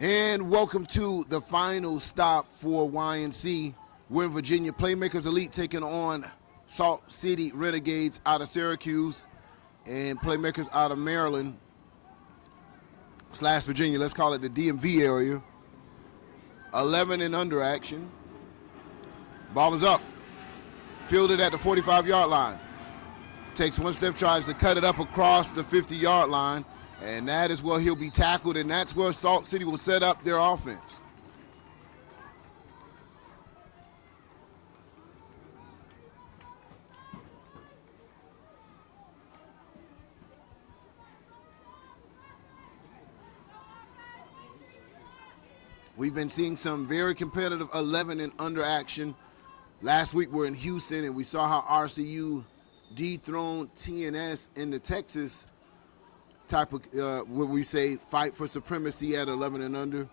And welcome to the final stop for YNC. We're in Virginia. Playmakers Elite taking on Salt City Renegades out of Syracuse and Playmakers out of Maryland / Virginia. Let's call it the DMV area. 11 and under action. Ball is up. Fielded at the 45-yard line. Takes one step, tries to cut it up across the 50-yard line. And that is where he'll be tackled, and that's where Salt City will set up their offense. We've been seeing some very competitive 11 and under action. Last week we're in Houston, and we saw how RCU dethroned TNS in the Texas type of, what we say, fight for supremacy at 11 and under.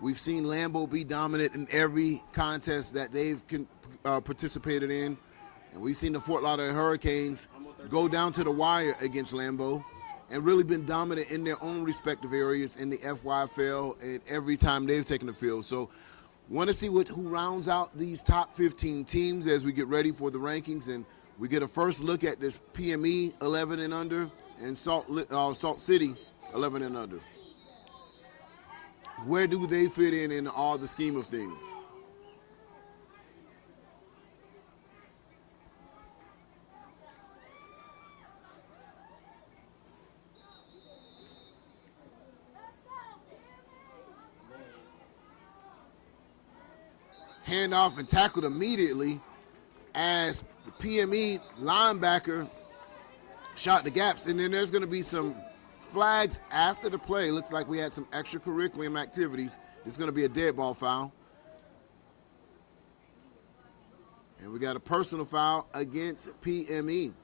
We've seen Lambeau be dominant in every contest that they've participated in. And we've seen the Fort Lauderdale Hurricanes go down to the wire against Lambeau and really been dominant in their own respective areas in the FYFL and every time they've taken the field. So want to see who rounds out these top 15 teams as we get ready for the rankings. And we get a first look at this PME 11 and under and Salt City 11 and under. Where do they fit in all the scheme of things? Handoff and tackled immediately as the PME linebacker shot the gaps, and then there's going to be some flags after the play. Looks like we had some extracurricular activities. It's going to be a dead ball foul. And we got a personal foul against PME.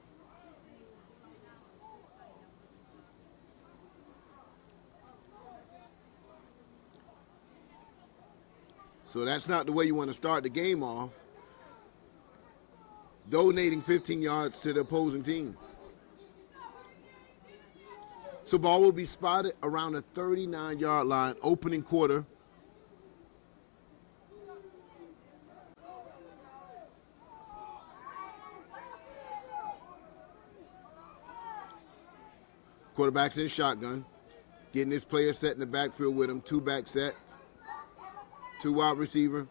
So that's not the way you want to start the game off. Donating 15 yards to the opposing team. So ball will be spotted around the 39-yard line, opening quarter. Quarterback's in shotgun, getting his player set in the backfield with him. Two back sets, two wide receiver.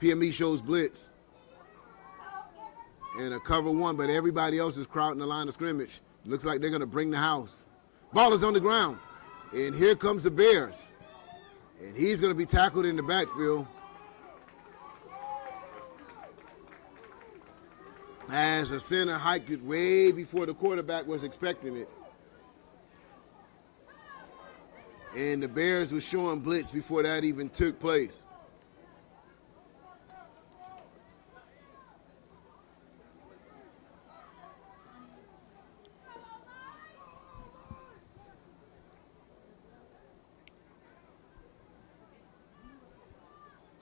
PME shows blitz and a cover one, but everybody else is crowding the line of scrimmage. Looks like they're going to bring the house. Ball is on the ground, and here comes the Bears. And he's going to be tackled in the backfield as the center hiked it way before the quarterback was expecting it. And the Bears were showing blitz before that even took place.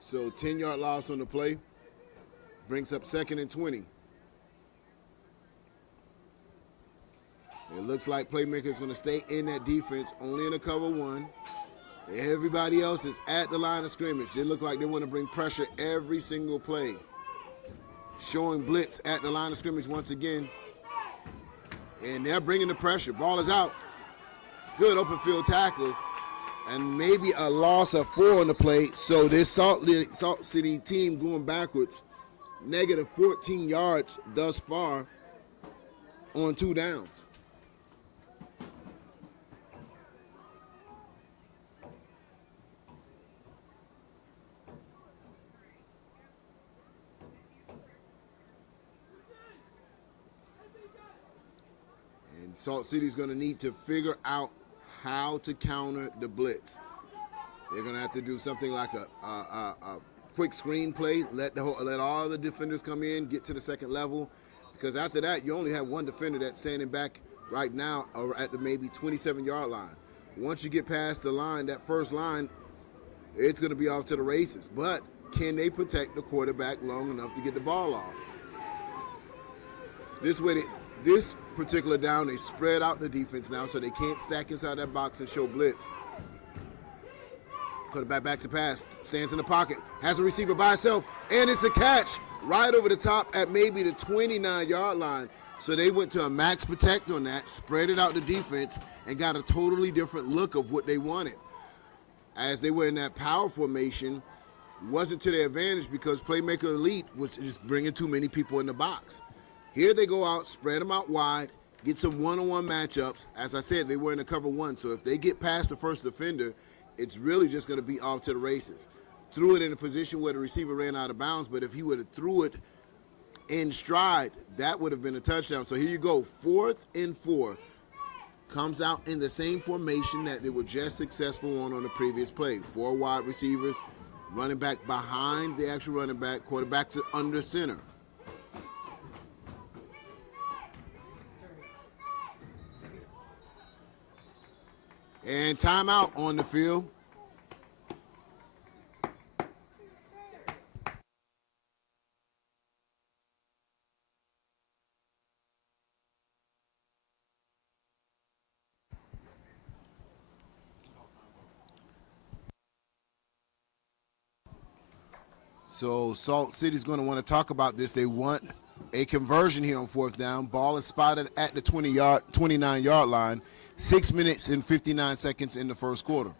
So 10-yard loss on the play. Brings up 2nd and 20. It looks like Playmakers going to stay in that defense, only in a cover one. Everybody else is at the line of scrimmage. They look like they want to bring pressure every single play. Showing blitz at the line of scrimmage once again. And they're bringing the pressure. Ball is out. Good open field tackle. And maybe a loss of 4 on the play. So this Salt City team going backwards. Negative 14 yards thus far on 2 downs. And Salt City's going to need to figure out how to counter the blitz. They're going to have to do something like a quick screen play, let all the defenders come in, get to the second level, because after that you only have one defender that's standing back right now or at the maybe 27-yard line. Once you get past the line, that first line, it's going to be off to the races. But can they protect the quarterback long enough to get the ball off? This way, this particular down, they spread out the defense now so they can't stack inside that box and show blitz. Quarterback back to pass, stands in the pocket, has a receiver by himself, and it's a catch right over the top at maybe the 29-yard line. So they went to a max protect on that, spread it out the defense, and got a totally different look of what they wanted. As they were in that power formation, wasn't to their advantage because Playmaker Elite was just bringing too many people in the box. Here they go out, spread them out wide, get some one-on-one matchups. As I said, they were in the cover one, so if they get past the first defender, it's really just going to be off to the races. Threw it in a position where the receiver ran out of bounds, but if he would have threw it in stride, that would have been a touchdown. So here you go, 4th and 4. Comes out in the same formation that they were just successful on the previous play. 4 wide receivers, running back behind the actual running back, quarterback to under center. And timeout on the field. So Salt City's going to want to talk about this. They want a conversion here on 4th down. Ball is spotted at the 29-yard line. 6 minutes and 59 seconds in the first quarter.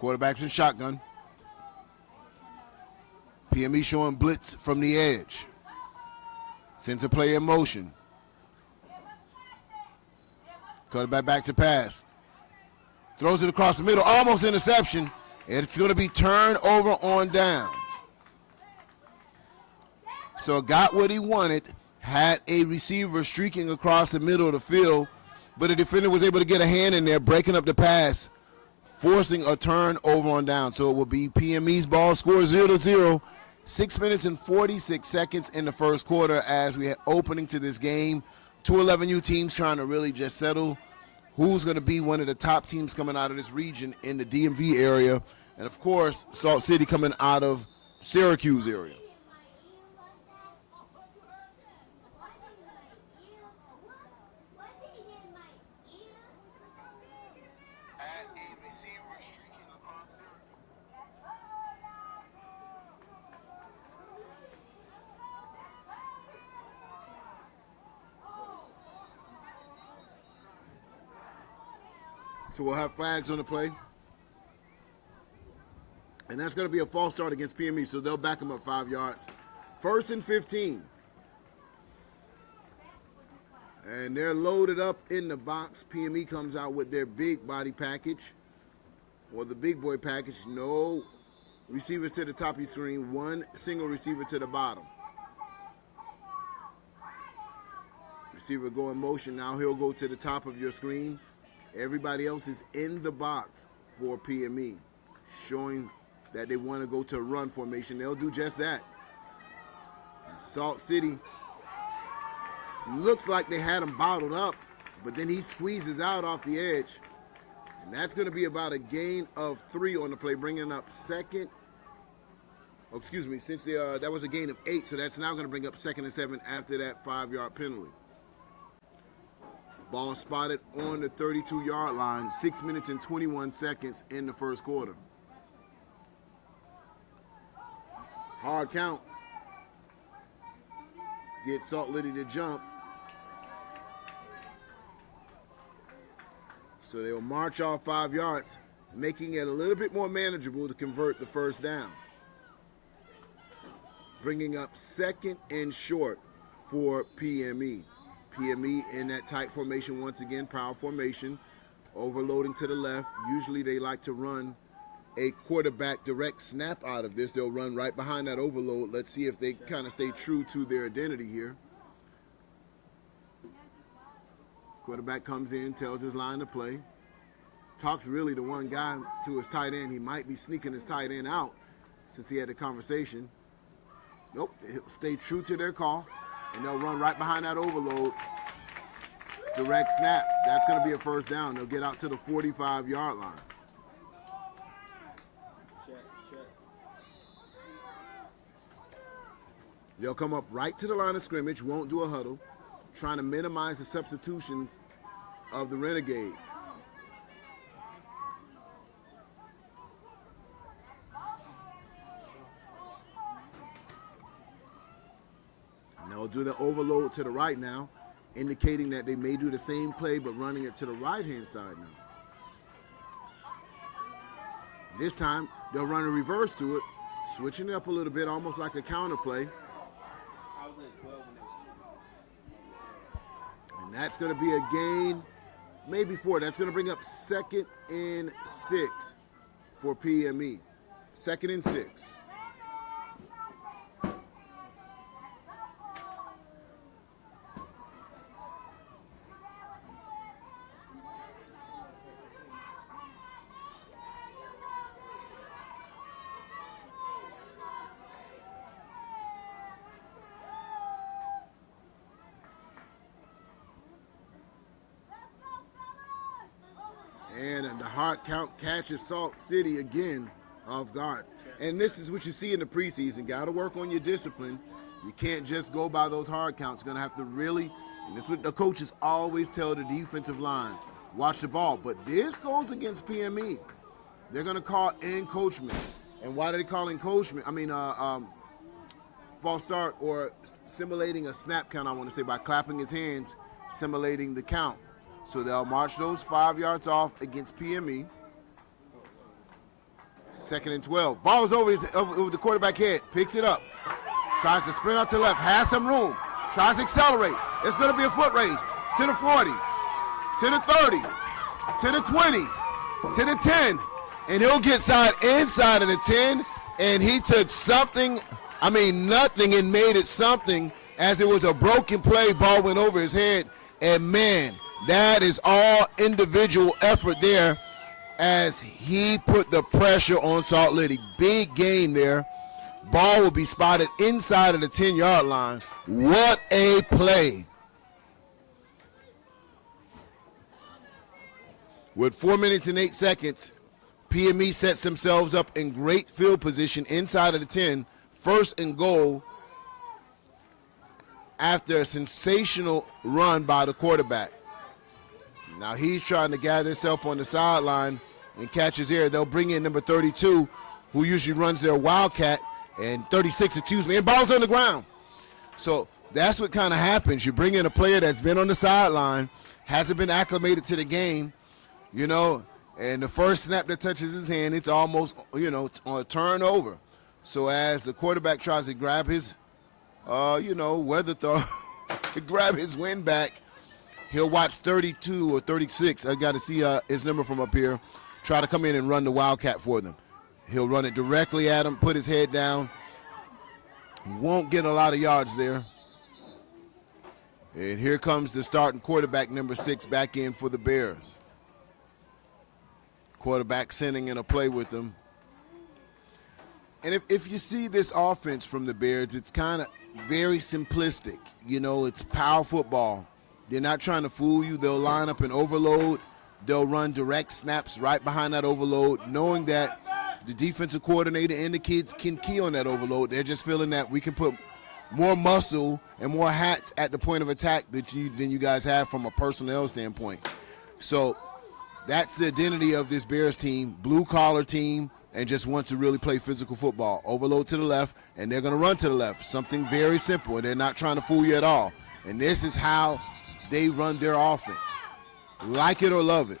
Quarterback's in shotgun. PME showing blitz from the edge. Sends a play in motion. Quarterback back to pass. Throws it across the middle, almost interception. It's going to be turned over on downs. So got what he wanted, had a receiver streaking across the middle of the field, but the defender was able to get a hand in there, breaking up the pass, forcing a turnover on down. So it will be PME's ball, score 0-0. 6 minutes and 46 seconds in the first quarter as we had opening to this game. 2-11U teams trying to really just settle who's going to be one of the top teams coming out of this region in the DMV area. And, of course, Salt City coming out of Syracuse area. So we'll have flags on the play. And that's going to be a false start against PME, so they'll back them up 5 yards. 1st and 15. And they're loaded up in the box. PME comes out with their big body package, or the big boy package. No receivers to the top of your screen, 1 single receiver to the bottom. Receiver go in motion. Now he'll go to the top of your screen. Everybody else is in the box for PME, showing that they want to go to a run formation. They'll do just that. And Salt City looks like they had him bottled up, but then he squeezes out off the edge. And that's going to be about a gain of 3 on the play, bringing up second. Oh, excuse me, since that was a gain of 8, so that's now going to bring up 2nd and 7 after that 5-yard penalty. Ball spotted on the 32-yard line, 6 minutes and 21 seconds in the first quarter. Hard count. Get Salt Liddy to jump. So they'll march off 5 yards, making it a little bit more manageable to convert the first down. Bringing up 2nd and short for PME. PME in that tight formation once again, power formation, overloading to the left. Usually they like to run a quarterback direct snap out of this. They'll run right behind that overload. Let's see if they kind of stay true to their identity here. Quarterback comes in, tells his line to play. Talks really to one guy, to his tight end. He might be sneaking his tight end out since he had the conversation. Nope, he'll stay true to their call, and they'll run right behind that overload. Direct snap. That's going to be a first down. They'll get out to the 45-yard line. They'll come up right to the line of scrimmage, won't do a huddle, trying to minimize the substitutions of the Renegades. And they'll do the overload to the right now, indicating that they may do the same play but running it to the right-hand side now. This time, they'll run a reverse to it, switching it up a little bit, almost like a counter play. And that's going to be a gain, maybe 4. That's going to bring up 2nd and 6 for PME. 2nd and 6. And the hard count catches Salt City again off guard. And this is what you see in the preseason. Got to work on your discipline. You can't just go by those hard counts. You're going to have to really, and this is what the coaches always tell the defensive line, watch the ball. But this goes against PME. They're going to call encroachment. And why do they call encroachment? I mean, false start or simulating a snap count, I want to say, by clapping his hands, simulating the count. So they'll march those 5 yards off against PME. 2nd and 12. Ball is over the quarterback head. Picks it up. Tries to sprint out to the left. Has some room. Tries to accelerate. It's going to be a foot race. To the 40. To the 30. To the 20. To the 10. And he'll get inside of the 10. And he took something, I mean nothing, and made it something as it was a broken play. Ball went over his head. And man, that is all individual effort there as he put the pressure on Salt Liddy. Big gain there. Ball will be spotted inside of the 10-yard line. What a play. With 4 minutes and 8 seconds, PME sets themselves up in great field position inside of the 10. 1st and goal after a sensational run by the quarterback. Now he's trying to gather himself on the sideline and catch his ear. They'll bring in number 32, who usually runs their Wildcat, and 36, excuse me, and ball's on the ground. So that's what kind of happens. You bring in a player that's been on the sideline, hasn't been acclimated to the game, you know, and the first snap that touches his hand, it's almost, you know, on a turnover. So as the quarterback tries to grab his, weather thaw, grab his wind back, he'll watch 32 or 36. I got to see his number from up here. Try to come in and run the Wildcat for them. He'll run it directly at him, put his head down. Won't get a lot of yards there. And here comes the starting quarterback, number 6, back in for the Bears. Quarterback sending in a play with them. And if you see this offense from the Bears, it's kind of very simplistic. You know, it's power football. They're not trying to fool you. They'll line up an overload. They'll run direct snaps right behind that overload, knowing that the defensive coordinator and the kids can key on that overload. They're just feeling that we can put more muscle and more hats at the point of attack than you guys have from a personnel standpoint. So that's the identity of this Bears team, blue-collar team, and just wants to really play physical football. Overload to the left, and they're going to run to the left. Something very simple, and they're not trying to fool you at all. And this is how they run their offense. Like it or love it.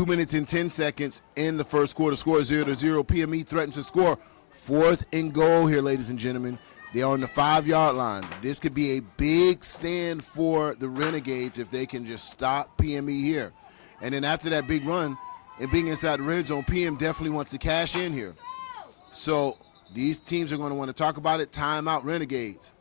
2 minutes and 10 seconds in the first quarter. Score 0-0. PME threatens to score. 4th and goal here, ladies and gentlemen. They're on the 5-yard line. This could be a big stand for the Renegades if they can just stop PME here. And then after that big run and being inside the red zone, PM definitely wants to cash in here. So these teams are going to want to talk about it. Timeout, Renegades.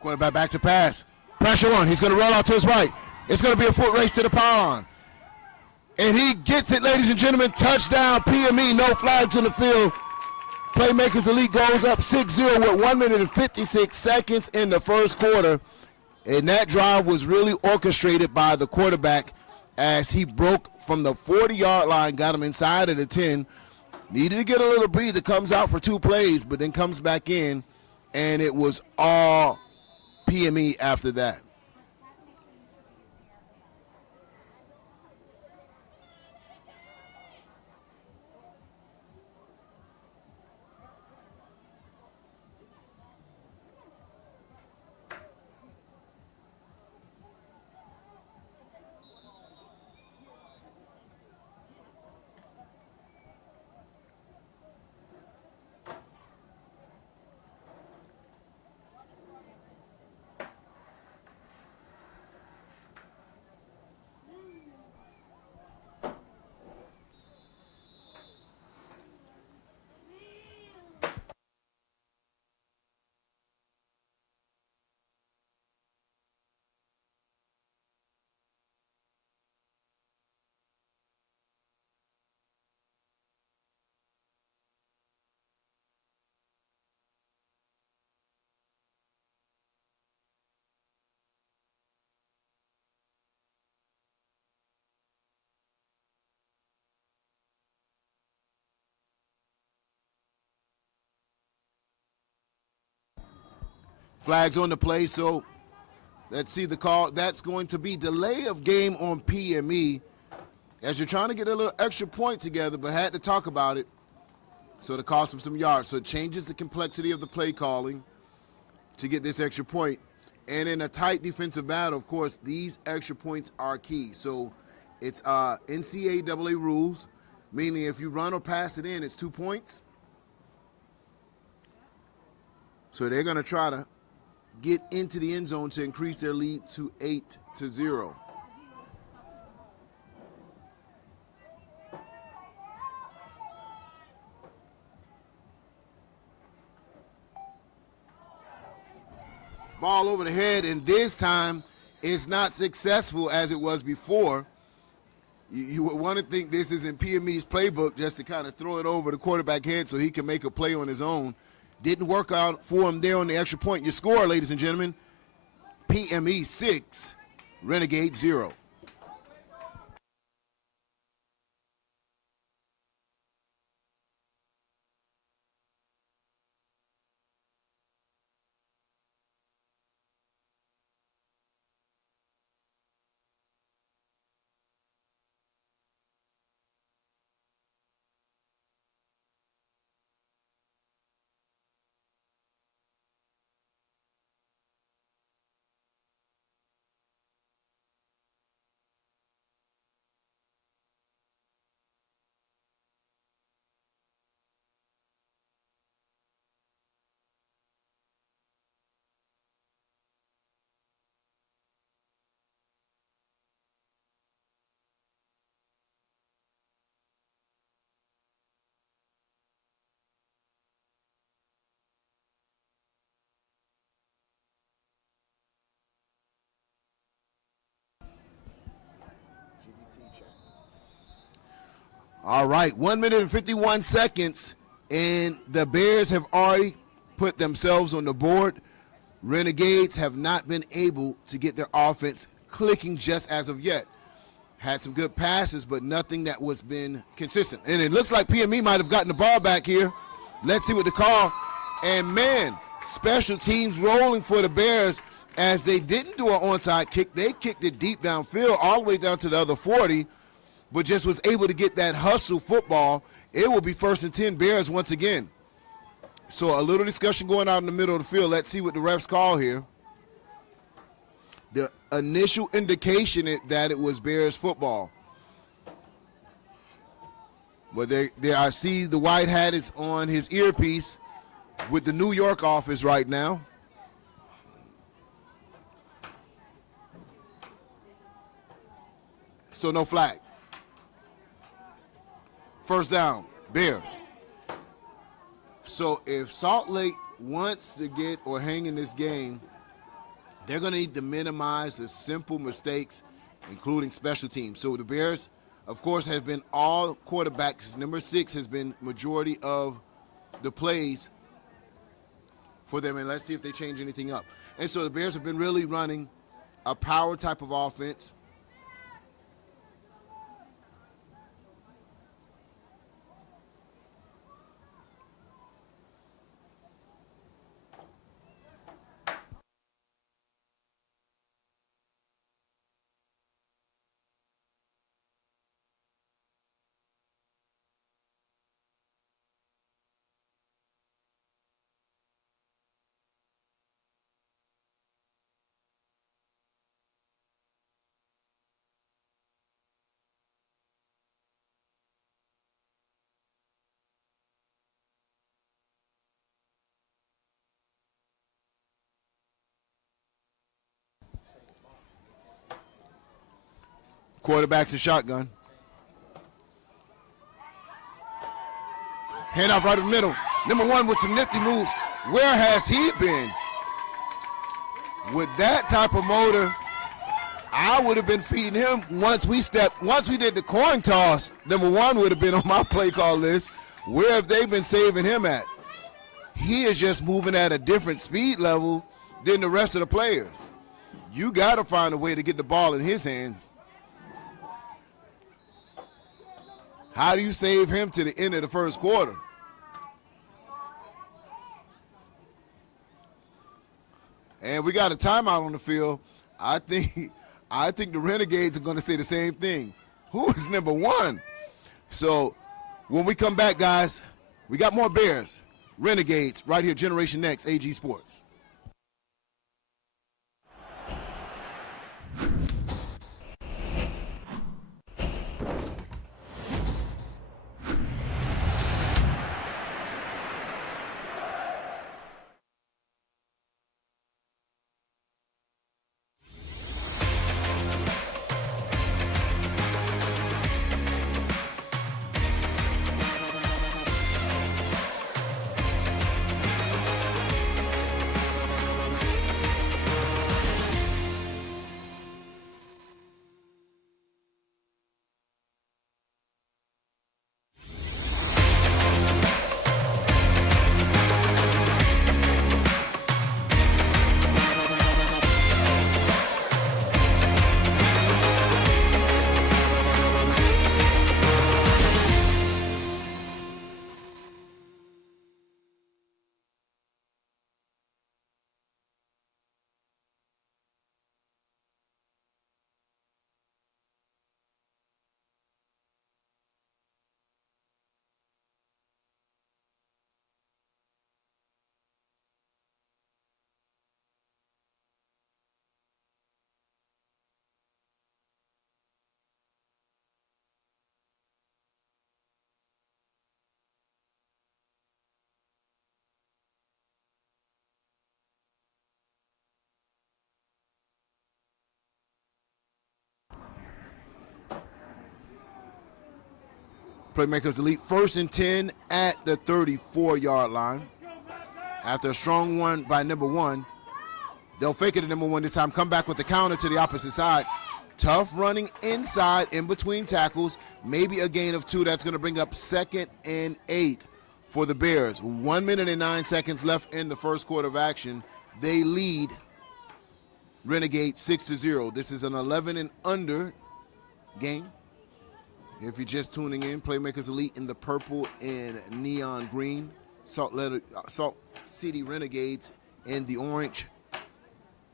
Quarterback back to pass. Pressure on. He's going to roll out to his right. It's going to be a foot race to the pylon. And he gets it, ladies and gentlemen. Touchdown, PME. No flags on the field. Playmakers Elite goes up 6-0 with 1 minute and 56 seconds in the first quarter. And that drive was really orchestrated by the quarterback as he broke from the 40-yard line, got him inside of the 10. Needed to get a little breather. Comes out for 2 plays, but then comes back in. And it was all PME after that. Flags on the play, so let's see the call. That's going to be delay of game on PME as you're trying to get a little extra point together, but had to talk about it, so to cost them some yards. So it changes the complexity of the play calling to get this extra point. And in a tight defensive battle, of course, these extra points are key. So it's NCAA rules, meaning if you run or pass it in, it's 2 points. So they're going to try to get into the end zone to increase their lead to 8-0. Ball over the head, and this time it's not successful as it was before. You would want to think this is in PME's playbook just to kind of throw it over the quarterback head so he can make a play on his own. Didn't work out for him there on the extra point. Your score, ladies and gentlemen, PME 6, Renegade 0. All right, 1 minute and 51 seconds, and the Bears have already put themselves on the board. Renegades have not been able to get their offense clicking just as of yet. Had some good passes, but nothing that was been consistent. And it looks like PME might have gotten the ball back here. Let's see what the call. And man, special teams rolling for the Bears as they didn't do an onside kick. They kicked it deep downfield all the way down to the other 40, but just was able to get that hustle football. It will be 1st and 10 Bears once again. So a little discussion going on in the middle of the field. Let's see what the refs call here. The initial indication that it was Bears football. But there I see the white hat is on his earpiece with the New York office right now. So no flag. First down, Bears. So if Salt Lake wants to get or hang in this game, they're going to need to minimize the simple mistakes, including special teams. So the Bears, of course, has been all quarterbacks. Number 6 has been majority of the plays for them, and let's see if they change anything up. And so the Bears have been really running a power type of offense. Quarterback's a shotgun. Handoff right in the middle. Number 1 with some nifty moves. Where has he been? With that type of motor, I would have been feeding him once we did the coin toss. Number 1 would have been on my play call list. Where have they been saving him at? He is just moving at a different speed level than the rest of the players. You got to find a way to get the ball in his hands. How do you save him to the end of the first quarter? And we got a timeout on the field. I think the Renegades are going to say the same thing. Who is number 1? So when we come back, guys, we got more Bears. Renegades right here, Generation Next, AG Sports. Playmakers Elite, 1st and 10 at the 34-yard line. After a strong one by number 1, they'll fake it at number 1 this time, come back with the counter to the opposite side. Tough running inside in between tackles. Maybe a gain of 2. That's going to bring up 2nd and 8 for the Bears. 1 minute and 9 seconds left in the first quarter of action. They lead Renegades 6-0. This is an 11 and under game. If you're just tuning in, Playmakers Elite in the purple and neon green. Salt City Renegades in the orange,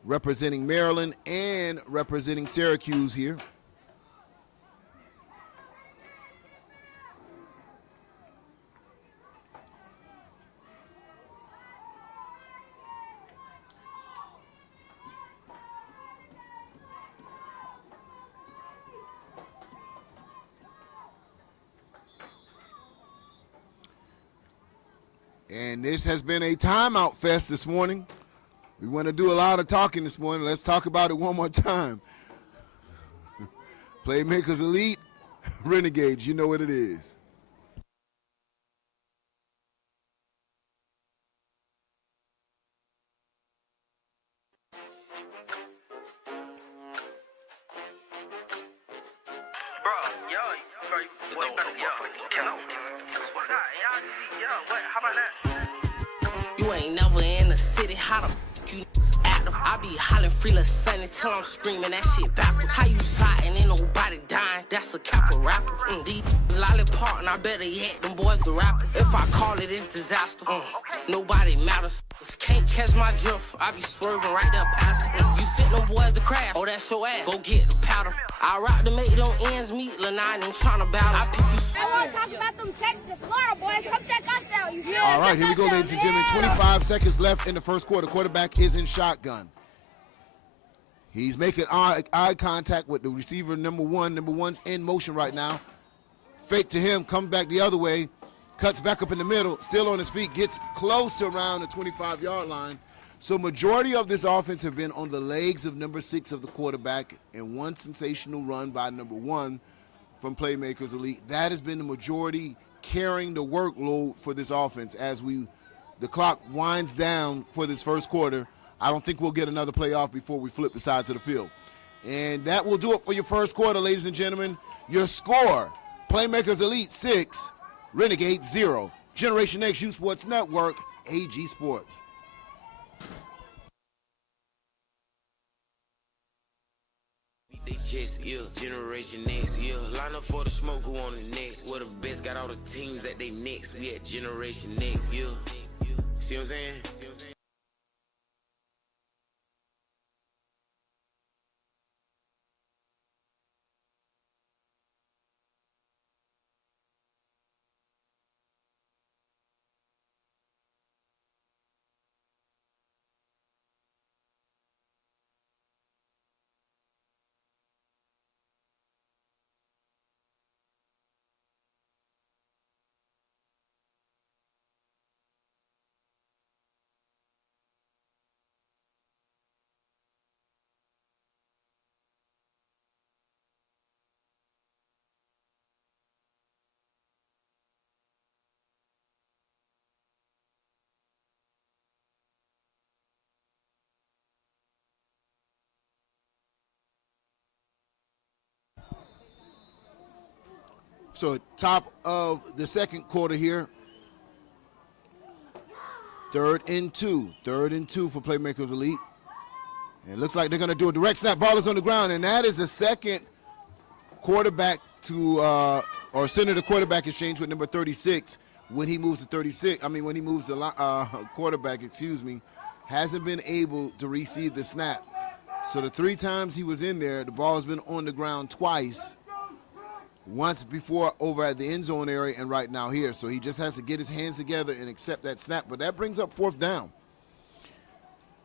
representing Maryland and representing Syracuse here. And this has been a timeout fest this morning. We want to do a lot of talking this morning. Let's talk about it one more time. Playmakers Elite, Renegades, you know what it is. You ain't never in the city, how the f you active? I be hollering free little sunny till I'm screaming that shit backwards. How you sliding, ain't nobody dying, that's a capital rapper. These lollipop, and I better yet, them boys the rapper. If I call it, it's disaster. Nobody matters. Can't catch my drift, I be swerving right there past it. You sent them boys to crash, oh that's your ass, go get the powder. I rock to make them ends meet, Lanine ain't tryna battle. I pick you. I want to talk about them Texas and Florida boys, come check us out. All right, here we go, ladies and gentlemen. 25 seconds left in the first quarter. Quarterback is in shotgun. He's making eye contact with the receiver, number one. Number one's in motion right now. Fake to him, comes back the other way, cuts back up in the middle, still on his feet, gets close to around the 25-yard line. So majority of this offense have been on the legs of number 6 of the quarterback, and one sensational run by number 1 from Playmakers Elite. That has been the majority carrying the workload for this offense as the clock winds down for this first quarter. I don't think we'll get another play off before we flip the sides of the field. And that will do it for your first quarter, ladies and gentlemen. Your score, Playmakers Elite 6, Renegades 0. Generation X Youth Sports Network, AG Sports. They chest, yeah, Generation X, yeah. Line up for the smoke, who on the next? We're the best, got all the teams at they next. We at Generation X, yeah. See what I'm saying? So top of the second quarter here. 3rd and 2 for Playmakers Elite. And it looks like they're going to do a direct snap. Ball is on the ground, and that is the second quarterback to or center to quarterback exchange with number 36 when he moves to 36. I mean, when he moves the quarterback, hasn't been able to receive the snap. So the 3 times he was in there, the ball has been on the ground twice. Once before over at the end zone area and right now here. So he just has to get his hands together and accept that snap. But that brings up 4th down.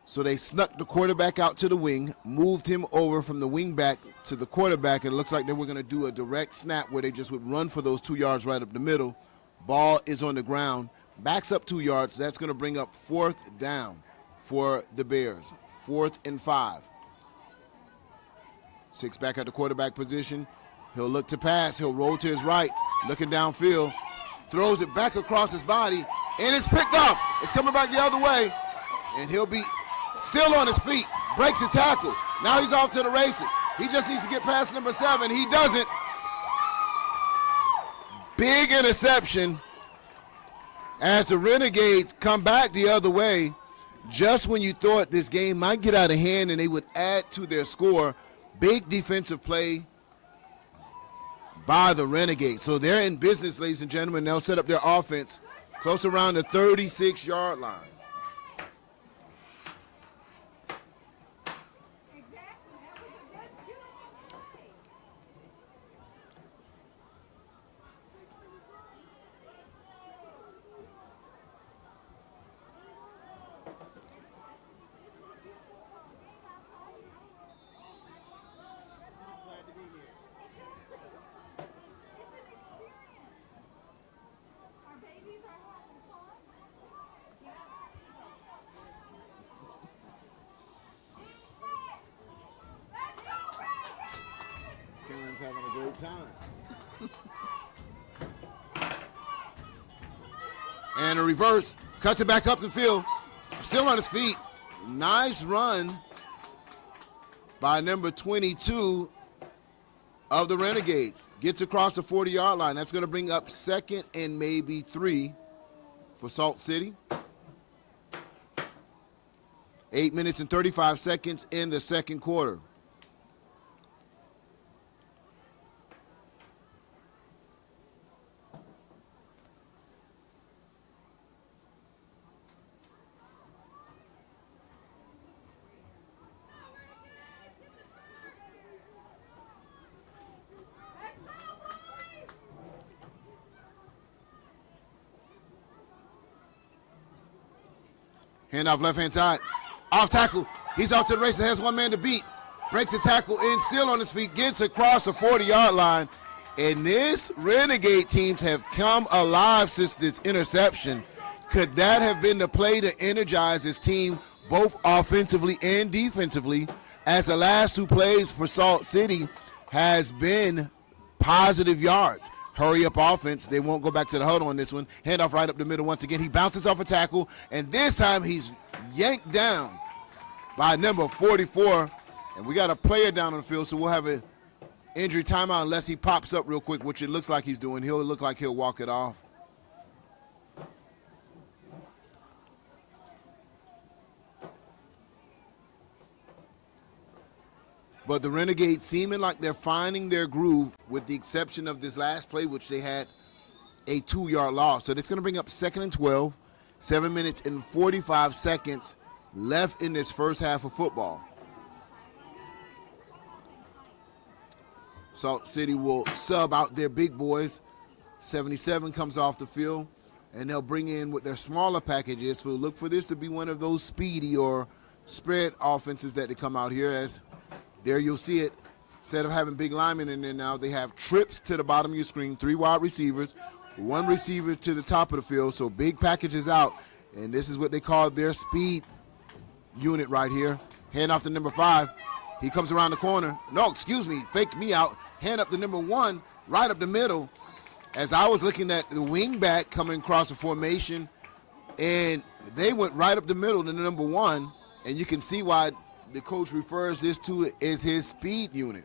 So they snuck the quarterback out to the wing, moved him over from the wing back to the quarterback, and it looks like they were going to do a direct snap where they just would run for those 2 yards right up the middle. Ball is on the ground, backs up 2 yards. That's going to bring up 4th down for the Bears. 4th and 5. 6 back at the quarterback position. He'll look to pass. He'll roll to his right, looking downfield. Throws it back across his body, and it's picked off. It's coming back the other way, and he'll be still on his feet. Breaks a tackle. Now he's off to the races. He just needs to get past number 7. He doesn't. Big interception as the Renegades come back the other way. Just when you thought this game might get out of hand and they would add to their score, big defensive play by the Renegades. So they're in business, ladies and gentlemen. They'll set up their offense close around the 36-yard line. Having a great time. And a reverse, cuts it back up the field, still on his feet. Nice run by number 22 of the Renegades. Gets across the 40-yard line. That's going to bring up 2nd and maybe 3 for Salt City. 8 minutes and 35 seconds in the second quarter. Handoff left-hand side. Off tackle. He's off to the races. Has one man to beat. Breaks the tackle in, still on his feet. Gets across the 40-yard line. And this Renegade teams have come alive since this interception. Could that have been the play to energize this team both offensively and defensively, as the last 2 plays for Salt City has been positive yards? Hurry up offense. They won't go back to the huddle on this one. Handoff right up the middle once again. He bounces off a tackle, and this time he's yanked down by number 44. And we got a player down on the field, so we'll have an injury timeout unless he pops up real quick, which it looks like he's doing. He'll look like he'll walk it off. But the Renegades seeming like they're finding their groove, with the exception of this last play, which they had a 2-yard loss. So it's going to bring up 2nd and 12, 7 minutes and 45 seconds left in this first half of football. Salt City will sub out their big boys. 77 comes off the field, and they'll bring in what their smaller package is. So look for this to be one of those speedy or spread offenses that they come out here as. There you'll see it. Instead of having big linemen in there now, they have trips to the bottom of your screen, 3 wide receivers, 1 receiver to the top of the field. So big packages out, and this is what they call their speed unit right here. Hand off to number 5. He comes around the corner. No, excuse me, faked me out. Hand up to number 1, right up the middle. As I was looking at the wing back coming across the formation, and they went right up the middle to the number 1, and you can see why the coach refers this to it as his speed unit.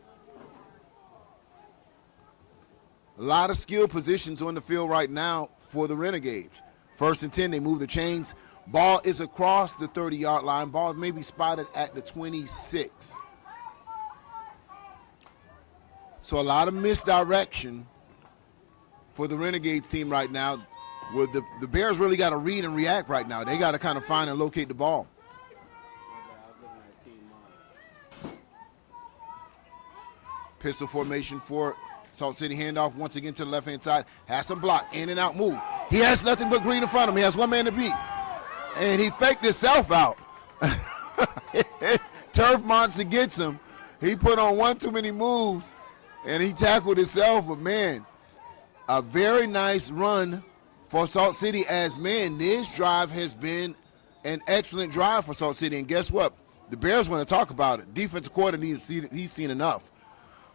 A lot of skill positions on the field right now for the Renegades. 1st and 10, they move the chains. Ball is across the 30-yard line. Ball may be spotted at the 26. So a lot of misdirection for the Renegades team right now. Where the Bears really got to read and react right now. They got to kind of find and locate the ball. Pistol formation for Salt City. Handoff once again to the left-hand side. Has some block. In and out move. He has nothing but green in front of him. He has one man to beat. And he faked himself out. Turf Monster gets him. He put on one too many moves, and he tackled himself. But, man, a very nice run for Salt City as, man, this drive has been an excellent drive for Salt City. And guess what? The Bears want to talk about it. Defensive coordinator, he's seen enough.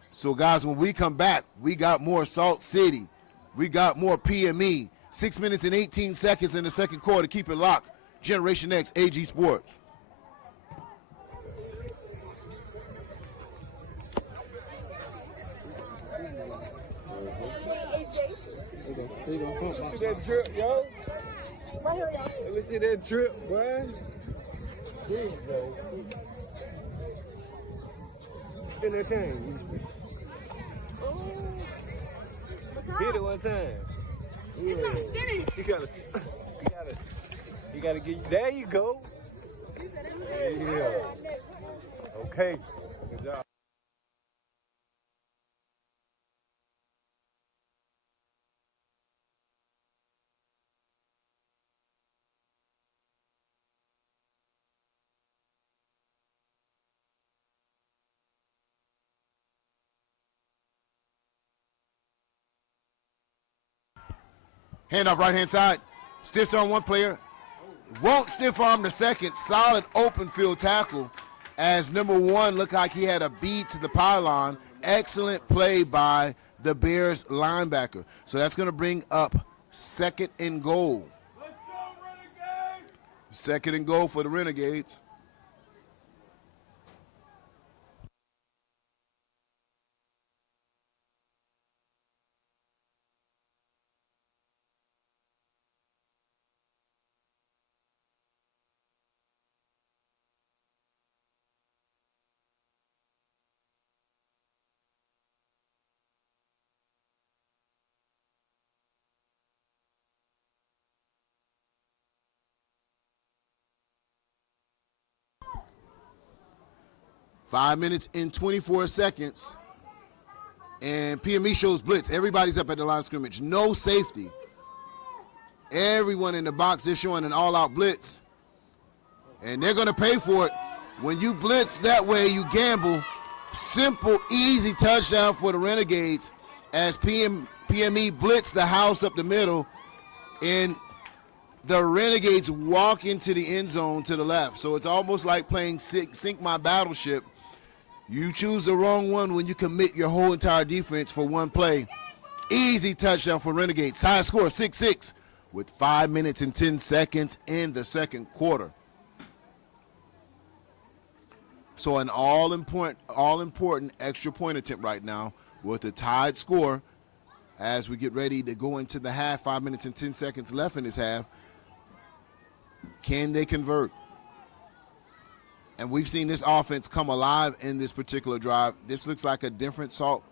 So, guys, when we come back, we got more Salt City. We got more PME. 6 minutes and 18 seconds in the second quarter. Keep it locked. Generation X, AG Sports. Let me see that drip, yo. Let me see that drip, boy. There you go. Spin that chain. Hit it one time. Yeah. It's not spinning. You gotta get, there you go. Yeah. Okay. Good job. Handoff right-hand side. Stiffs on one player. Won't stiff arm the second. Solid open field tackle as number one looked like he had a bead to the pylon. Excellent play by the Bears linebacker. So that's going to bring up second and goal. Let's go, Renegades! Second and goal for the Renegades. Five minutes and 24 seconds. And PME shows blitz. Everybody's up at the line of scrimmage. No safety. Everyone in the box, they're showing an all-out blitz. And they're going to pay for it. When you blitz that way, you gamble. Simple, easy touchdown for the Renegades as PME blitz the house up the middle. And the Renegades walk into the end zone to the left. So it's almost like playing Sink My Battleship. You choose the wrong one when you commit your whole entire defense for one play. Easy touchdown for Renegades. High score 6-6 with 5 minutes and 10 seconds in the second quarter. So an all-important extra point attempt right now with a tied score as we get ready to go into the half. 5 minutes and 10 seconds left in this half. Can they convert? And we've seen this offense come alive in this particular drive. This looks like a different Salt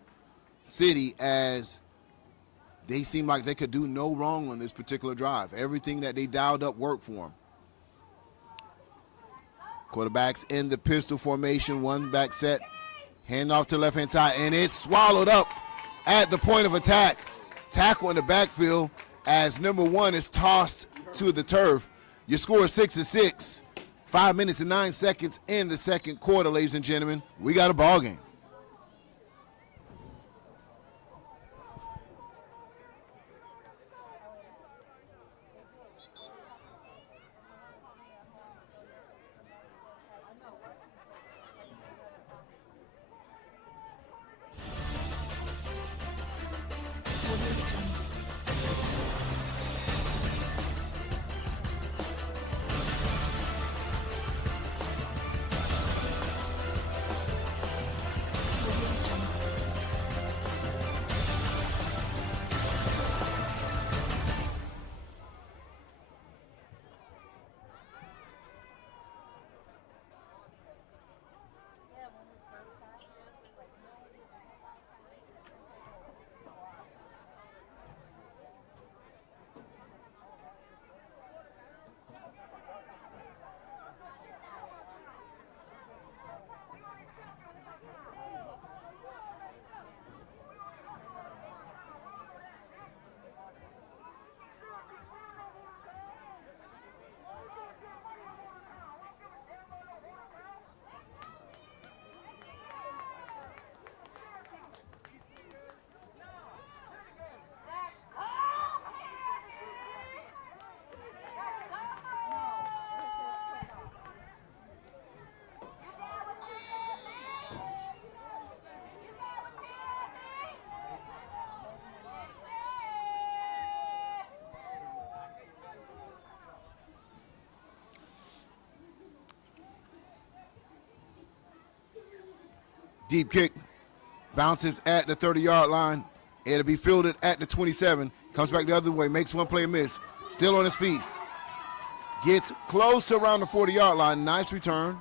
City as they seem like they could do no wrong on this particular drive. Everything that they dialed up worked for them. Quarterbacks in the pistol formation, one back set, hand off to left-hand side, and it's swallowed up at the point of attack. Tackle in the backfield as number one is tossed to the turf. Your score is 6-6. 5 minutes and 9 seconds in the second quarter, ladies and gentlemen. We got a ball game. Deep kick, bounces at the 30-yard line. It'll be fielded at the 27. Comes back the other way, makes one play miss. Still on his feet. Gets close to around the 40-yard line. Nice return.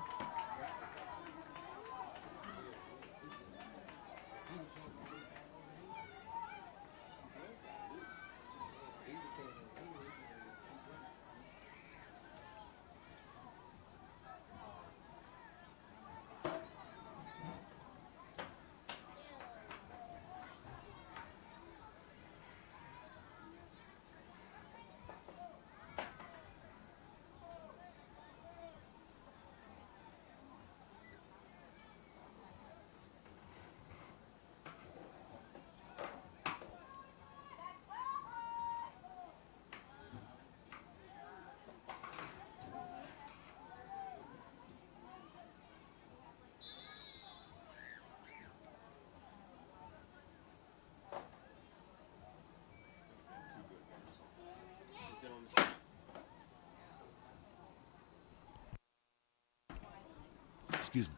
Excuse me.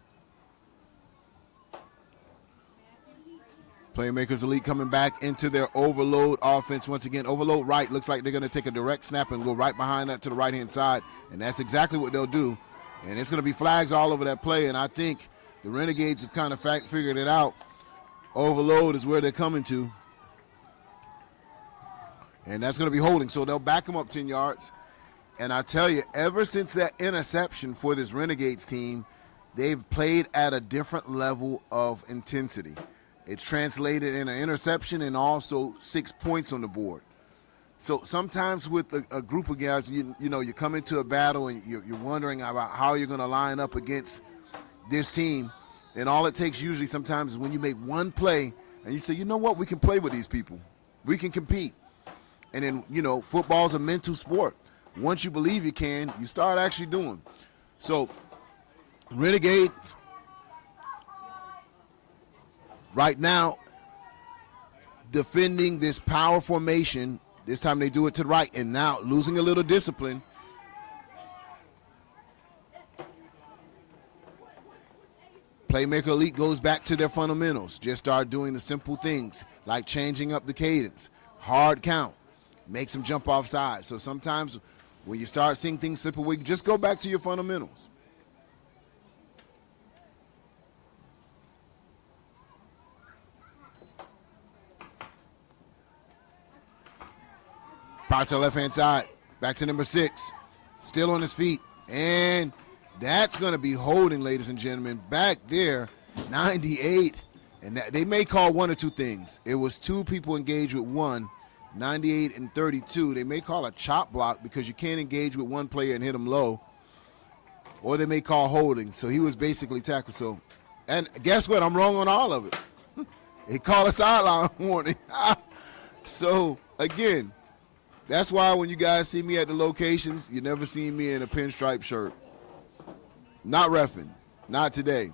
Playmakers Elite coming back into their overload offense once again. Overload right. Looks like they're going to take a direct snap and go right behind that to the right-hand side. And that's exactly what they'll do. And it's going to be flags all over that play. And I think the Renegades have kind of figured it out. Overload is where they're coming to. And that's going to be holding. So they'll back them up 10 yards. And I tell you, ever since that interception for this Renegades team, they've played at a different level of intensity. It's translated in an interception and also 6 points on the board. So sometimes with a group of guys, you know, you come into a battle and you're wondering about how you're going to line up against this team. And all it takes usually sometimes is when you make one play and you say, you know what, we can play with these people. We can compete. And then, you know, football's a mental sport. Once you believe you can, you start actually doing. So Renegade right now defending this power formation. This time they do it to the right, and now losing a little discipline. Playmaker Elite goes back to their fundamentals. Just start doing the simple things like changing up the cadence, hard count, makes them jump off sides. So sometimes when you start seeing things slip away, just go back to your fundamentals. Power to the left-hand side. Back to number 6. Still on his feet. And that's going to be holding, ladies and gentlemen. Back there, 98. And they may call one or two things. It was 2 people engaged with 1, 98 and 32. They may call a chop block because you can't engage with one player and hit him low. Or they may call holding. So he was basically tackled. So, and guess what? I'm wrong on all of it. They call a sideline warning. So, again, that's why when you guys see me at the locations, you never see me in a pinstripe shirt. Not reffing. Not today.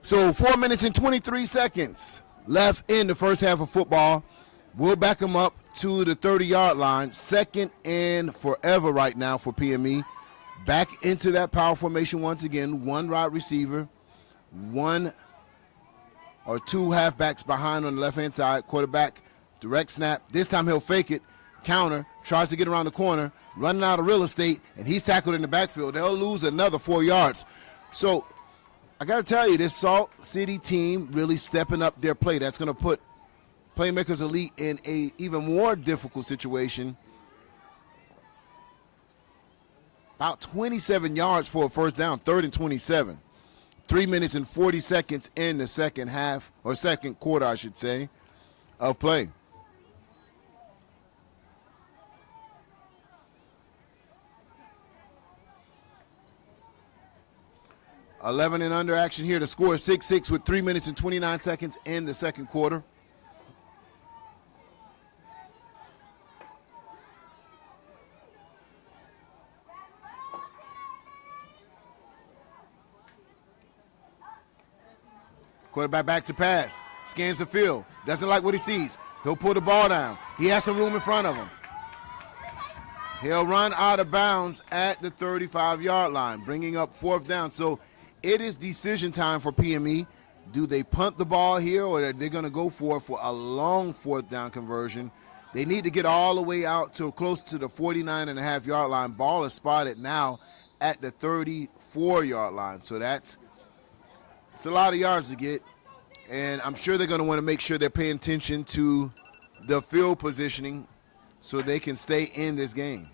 So 4 minutes and 23 seconds left in the first half of football. We'll back them up to the 30-yard line. 2nd and forever right now for PME. Back into that power formation once again. 1 wide receiver, 1 or 2 halfbacks behind on the left-hand side. Quarterback, direct snap. This time he'll fake it. Counter, tries to get around the corner, running out of real estate, and he's tackled in the backfield. They'll lose another 4 yards. So I got to tell you, this Salt City team really stepping up their play. That's going to put Playmakers Elite in a even more difficult situation. About 27 yards for a first down, 3rd and 27. 3 minutes and 40 seconds in the second half, or second quarter, I should say, of play. $11 and under action here. The score is 6-6 with 3 minutes and 29 seconds in the second quarter. Quarterback back to pass. Scans the field. Doesn't like what he sees. He'll pull the ball down. He has some room in front of him. He'll run out of bounds at the 35-yard line, bringing up 4th down. So it is decision time for PME. Do they punt the ball here, or are they going to go for a long 4th down conversion? They need to get all the way out to close to the 49.5-yard line. Ball is spotted now at the 34-yard line. So it's a lot of yards to get. And I'm sure they're going to want to make sure they're paying attention to the field positioning so they can stay in this game.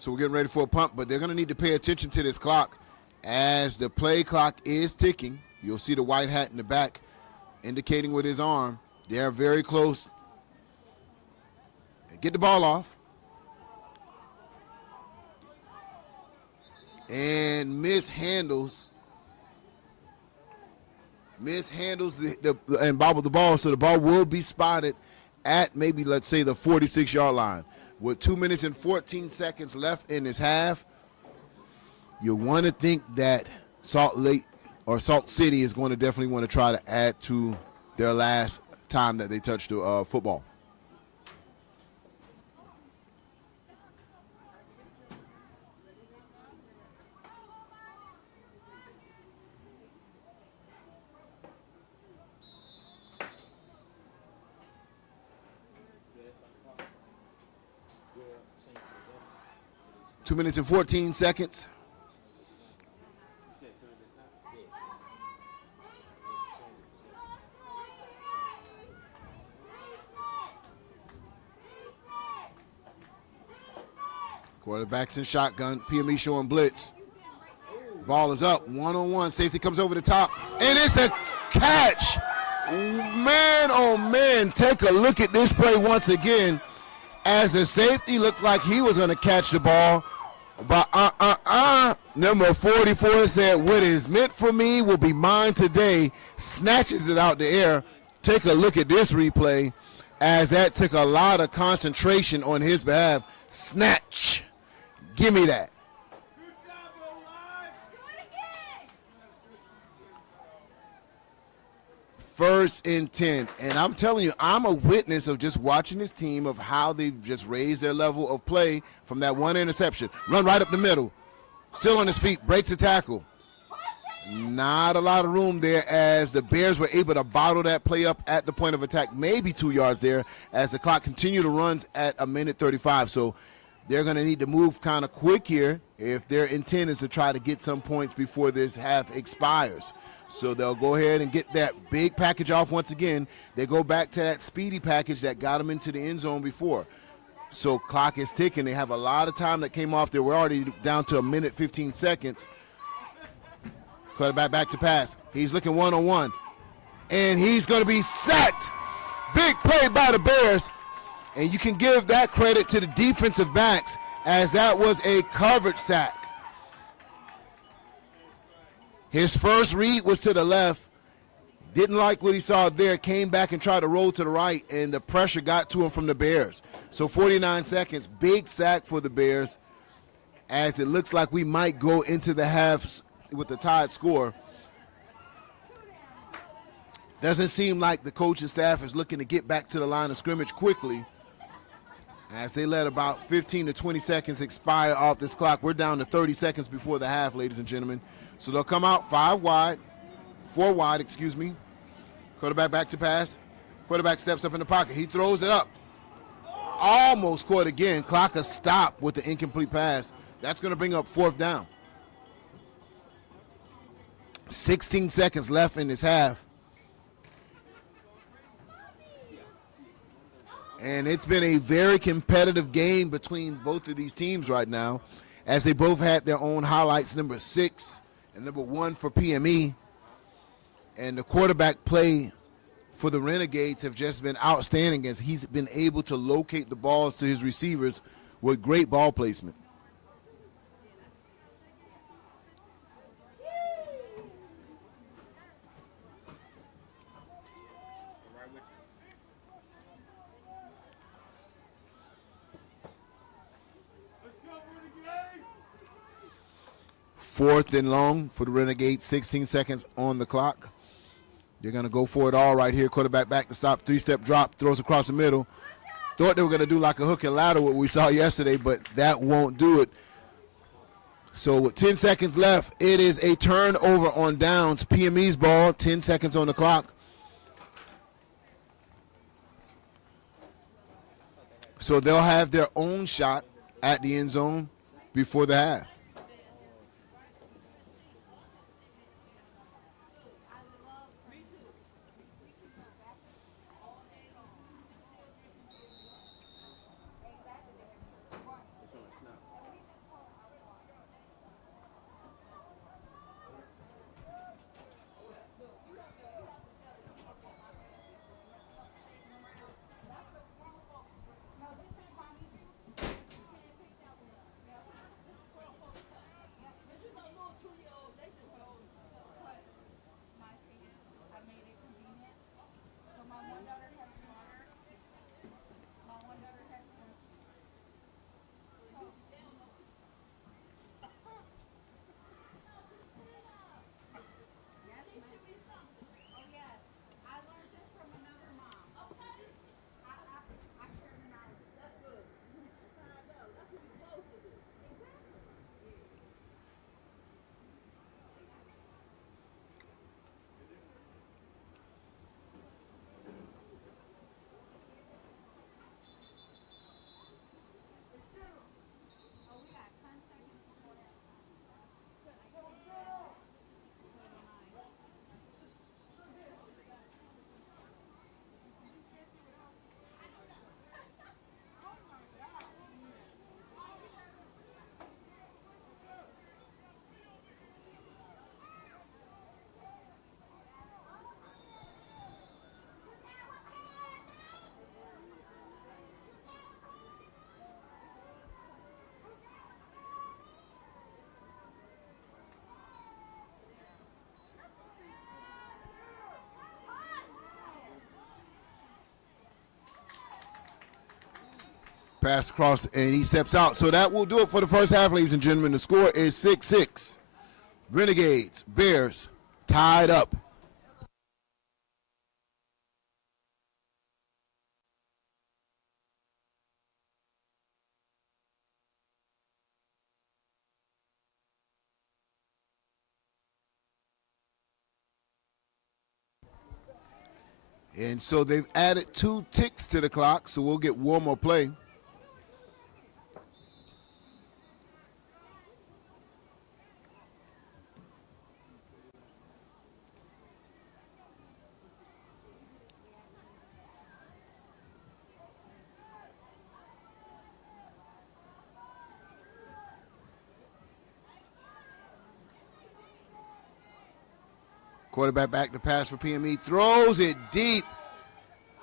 So we're getting ready for a punt, but they're going to need to pay attention to this clock as the play clock is ticking. You'll see the white hat in the back indicating with his arm. They're very close. Get the ball off. And mishandles and bobble the ball, so the ball will be spotted at maybe, let's say, the 46-yard line. With 2 minutes and 14 seconds left in this half, you want to think that Salt City is going to definitely want to try to add to their last time that they touched the football. Two minutes and 14 seconds. Quarterback's in shotgun. PME showing blitz. Ball is up. One-on-one. Safety comes over the top. And it's a catch. Man, oh, man. Take a look at this play once again. As the safety looks like he was going to catch the ball. But number 44 said, what is meant for me will be mine today. Snatches it out the air. Take a look at this replay as that took a lot of concentration on his behalf. Snatch. Give me that. First and 10. And I'm telling you, I'm a witness of just watching this team of how they've just raised their level of play from that one interception. Run right up the middle. Still on his feet. Breaks a tackle. Not a lot of room there as the Bears were able to bottle that play up at the point of attack. Maybe 2 yards there as the clock continued to run at a minute 35. So they're going to need to move kind of quick here if their intent is to try to get some points before this half expires. So they'll go ahead and get that big package off once again. They go back to that speedy package that got them into the end zone before. So clock is ticking. They have a lot of time that came off there. We're already down to a minute 15 seconds. Quarterback back to pass. He's looking one-on-one. And he's going to be sacked. Big play by the Bears. And you can give that credit to the defensive backs as that was a covered sack. His first read was to the left. Didn't like what he saw there. Came back and tried to roll to the right, and the pressure got to him from the Bears. So 49 seconds, big sack for the Bears as it looks like we might go into the half with the tied score. Doesn't seem like the coaching staff is looking to get back to the line of scrimmage quickly as they let about 15 to 20 seconds expire off this clock. We're down to 30 seconds before the half, ladies and gentlemen. So they'll come out 4 wide, excuse me. Quarterback back to pass. Quarterback steps up in the pocket. He throws it up. Almost caught again. Clock a stop with the incomplete pass. That's going to bring up 4th down. 16 seconds left in this half. And it's been a very competitive game between both of these teams right now as they both had their own highlights, number 6 and number 1 for PME. And the quarterback play for the Renegades have just been outstanding as he's been able to locate the balls to his receivers with great ball placement. 4th and long for the Renegades, 16 seconds on the clock. They're going to go for it all right here. Quarterback back to stop, 3-step drop, throws across the middle. Thought they were going to do like a hook and ladder, what we saw yesterday, but that won't do it. So with 10 seconds left, it is a turnover on downs. PME's ball, 10 seconds on the clock. So they'll have their own shot at the end zone before the half. Pass across, and he steps out. So that will do it for the first half, ladies and gentlemen. The score is 6-6. Renegades, Bears, tied up. And so they've added 2 ticks to the clock, so we'll get one more play. Quarterback back to pass for PME, throws it deep,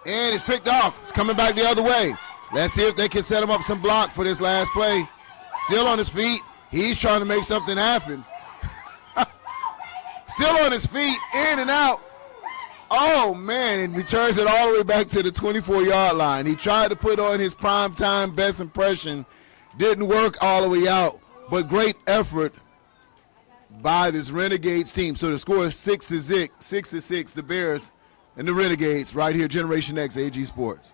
and it's picked off. It's coming back the other way. Let's see if they can set him up some block for this last play. Still on his feet. He's trying to make something happen. Still on his feet, in and out. Oh, man, and returns it all the way back to the 24-yard line. He tried to put on his primetime best impression. Didn't work all the way out, but great effort by this Renegades team. So the score is 6-6, the Bears and the Renegades right here, Generation X, AG Sports.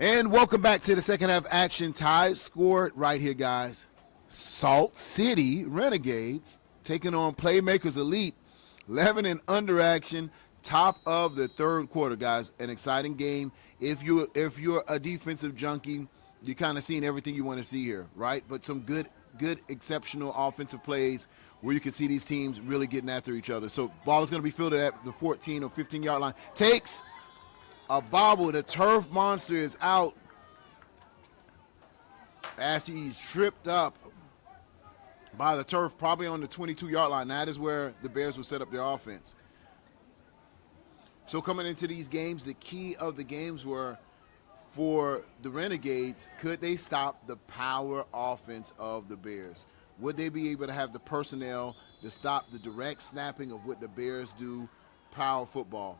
And welcome back to the second half action. Ties scored right here, guys. Salt City Renegades taking on Playmakers Elite. 11 and under action, top of the third quarter, guys. An exciting game. If you're a defensive junkie, you're kind of seeing everything you want to see here, right? But some good, exceptional offensive plays where you can see these teams really getting after each other. So ball is going to be fielded at the 14 or 15-yard line. Takes a bobble. The turf monster is out as he's tripped up by the turf, probably on the 22-yard line. That is where the Bears will set up their offense. So coming into these games, the key of the games were for the Renegades, could they stop the power offense of the Bears? Would they be able to have the personnel to stop the direct snapping of what the Bears do, power football?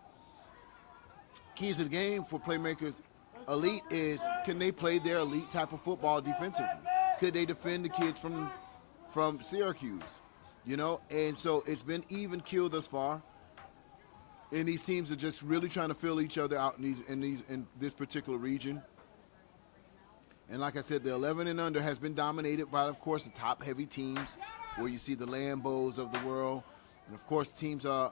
Keys of the game for Playmakers Elite is, can they play their elite type of football defensively? Could they defend the kids from Syracuse? You know, and so it's been even killed thus far. And these teams are just really trying to fill each other out in this particular region. And like I said, the 11 and under has been dominated by, of course, the top-heavy teams, where you see the Lambos of the world. And, of course, teams are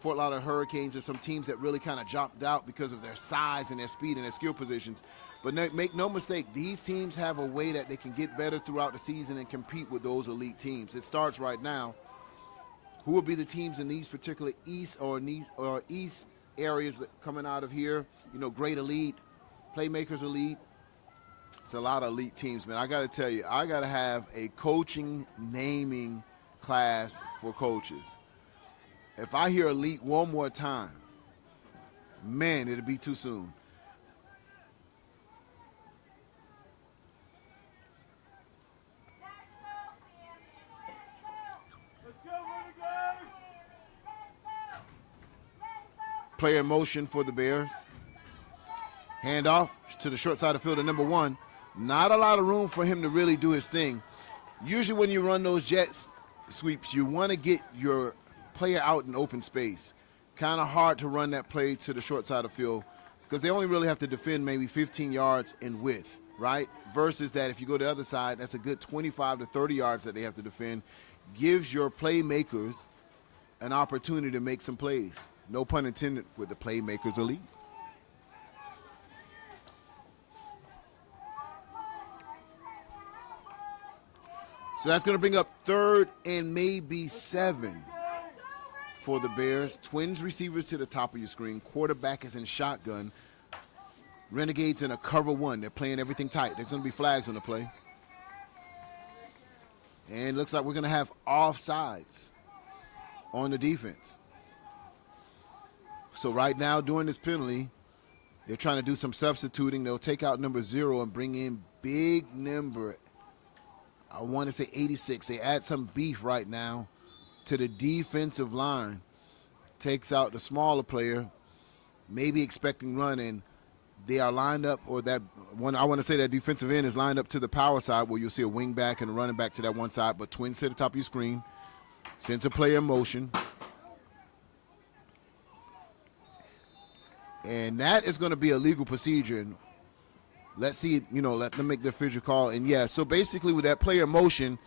Fort Lauderdale Hurricanes are some teams that really kind of jumped out because of their size and their speed and their skill positions. But make no mistake, these teams have a way that they can get better throughout the season and compete with those elite teams. It starts right now. Who will be the teams in these particular east areas that coming out of here? You know, Great Elite, Playmakers Elite. It's a lot of elite teams, man. I got to tell you, I got to have a coaching naming class for coaches. If I hear elite one more time, man, it'll be too soon. Player in motion for the Bears. Handoff to the short side of the field to number 1. Not a lot of room for him to really do his thing. Usually when you run those jet sweeps, you want to get your player out in open space. Kind of hard to run that play to the short side of the field because they only really have to defend maybe 15 yards in width, right? Versus that if you go to the other side, that's a good 25 to 30 yards that they have to defend. Gives your playmakers an opportunity to make some plays. No pun intended with the Playmakers Elite. So that's going to bring up 3rd and maybe 7 for the Bears. Twins receivers to the top of your screen. Quarterback is in shotgun. Renegades in a cover 1. They're playing everything tight. There's going to be flags on the play. And it looks like we're going to have offsides on the defense. So right now, during this penalty, they're trying to do some substituting. They'll take out number 0 and bring in big number, I want to say 86. They add some beef right now to the defensive line. Takes out the smaller player, maybe expecting run, and they are lined up, or that one, I want to say that defensive end is lined up to the power side where you'll see a wing back and a running back to that one side, but Twins to the top of your screen. Sends a player in motion. And that is going to be a legal procedure. And let's see, let them make the official call. And, yeah, so basically with that player in motion,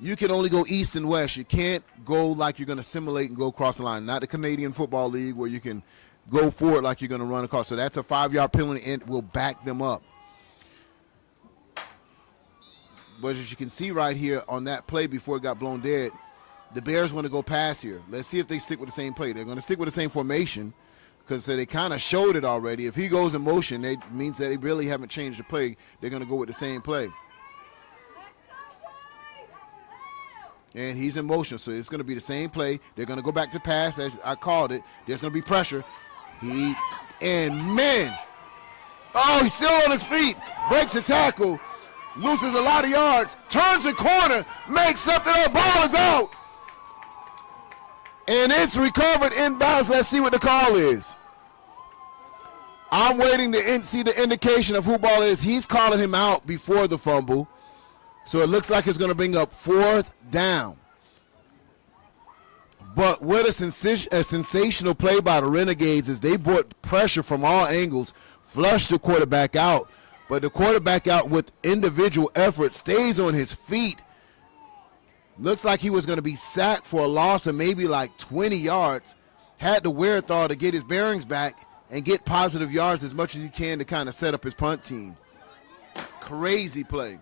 you can only go east and west. You can't go like you're going to simulate and go across the line. Not the Canadian Football League where you can go forward like you're going to run across. So that's a 5-yard penalty and will back them up. But as you can see right here on that play before it got blown dead, the Bears want to go pass here. Let's see if they stick with the same play. They're going to stick with the same formation, because they kind of showed it already. If he goes in motion, it means that they really haven't changed the play. They're going to go with the same play. And he's in motion, so it's going to be the same play. They're going to go back to pass, as I called it. There's going to be pressure. He's still on his feet. Breaks the tackle. Loses a lot of yards. Turns the corner. Makes something up. Ball is out. And it's recovered inbounds. Let's see what the call is. I'm waiting to see the indication of who ball is. He's calling him out before the fumble. So it looks like it's going to bring up 4th down. But what a sensational play by the Renegades is they brought pressure from all angles, flushed the quarterback out. But the quarterback out with individual effort stays on his feet. Looks like he was going to be sacked for a loss of maybe like 20 yards. Had the wherewithal to get his bearings back and get positive yards as much as he can to kind of set up his punt team. Crazy play.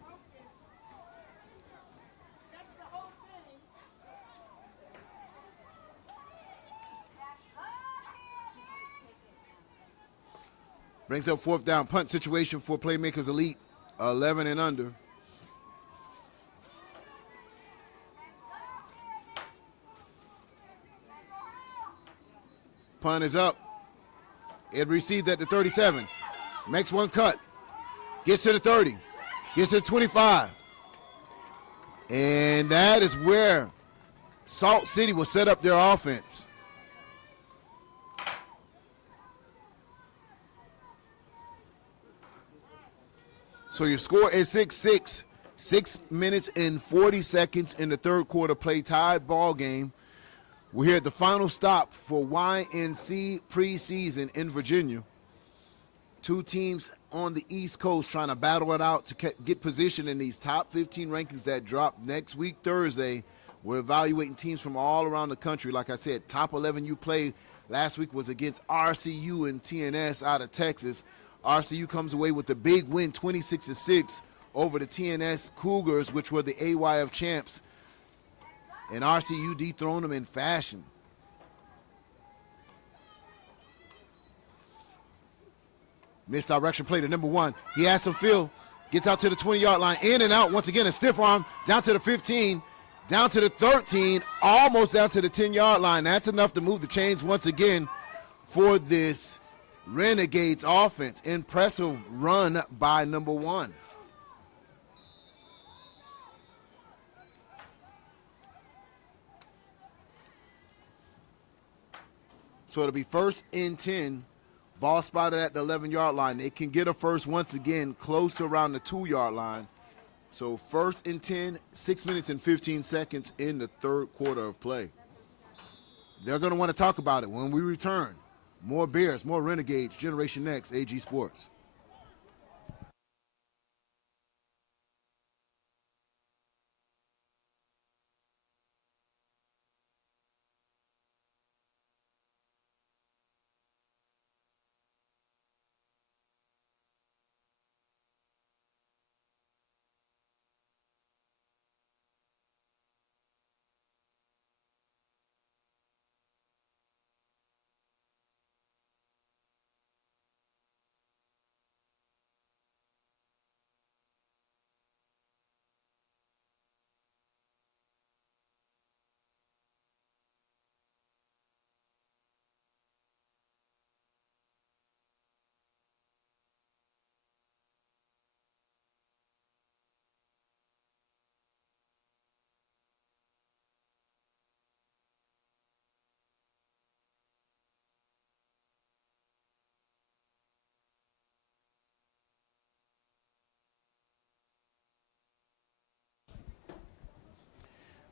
Brings up fourth down punt situation for Playmakers Elite, 11 and under. Punt is up. It received at the 37. Makes one cut. Gets to the 30. Gets to the 25. And that is where Salt City will set up their offense. So your score is 6-6. 6 minutes and 40 seconds in the third quarter play, tied ball game. We're here at the final stop for YNC preseason in Virginia. Two teams on the East Coast trying to battle it out to get position in these top 15 rankings that drop next week, Thursday. We're evaluating teams from all around the country. Like I said, top 11 you play last week was against RCU and TNS out of Texas. RCU comes away with a big win, 26-6 over the TNS Cougars, which were the AYF champs. And RCU dethroned them in fashion. Misdirection play to number 1. He has some feel. Gets out to the 20-yard line. In and out once again. A stiff arm down to the 15. Down to the 13. Almost down to the 10-yard line. That's enough to move the chains once again for this Renegades offense. Impressive run by number 1. So it'll be first and 10. Ball spotted at the 11-yard line. They can get a first once again close to around the 2-yard line. So first and 10, 6 minutes and 15 seconds in the third quarter of play. They're going to want to talk about it when we return. More Bears, more Renegades, Generation Next, AG Sports.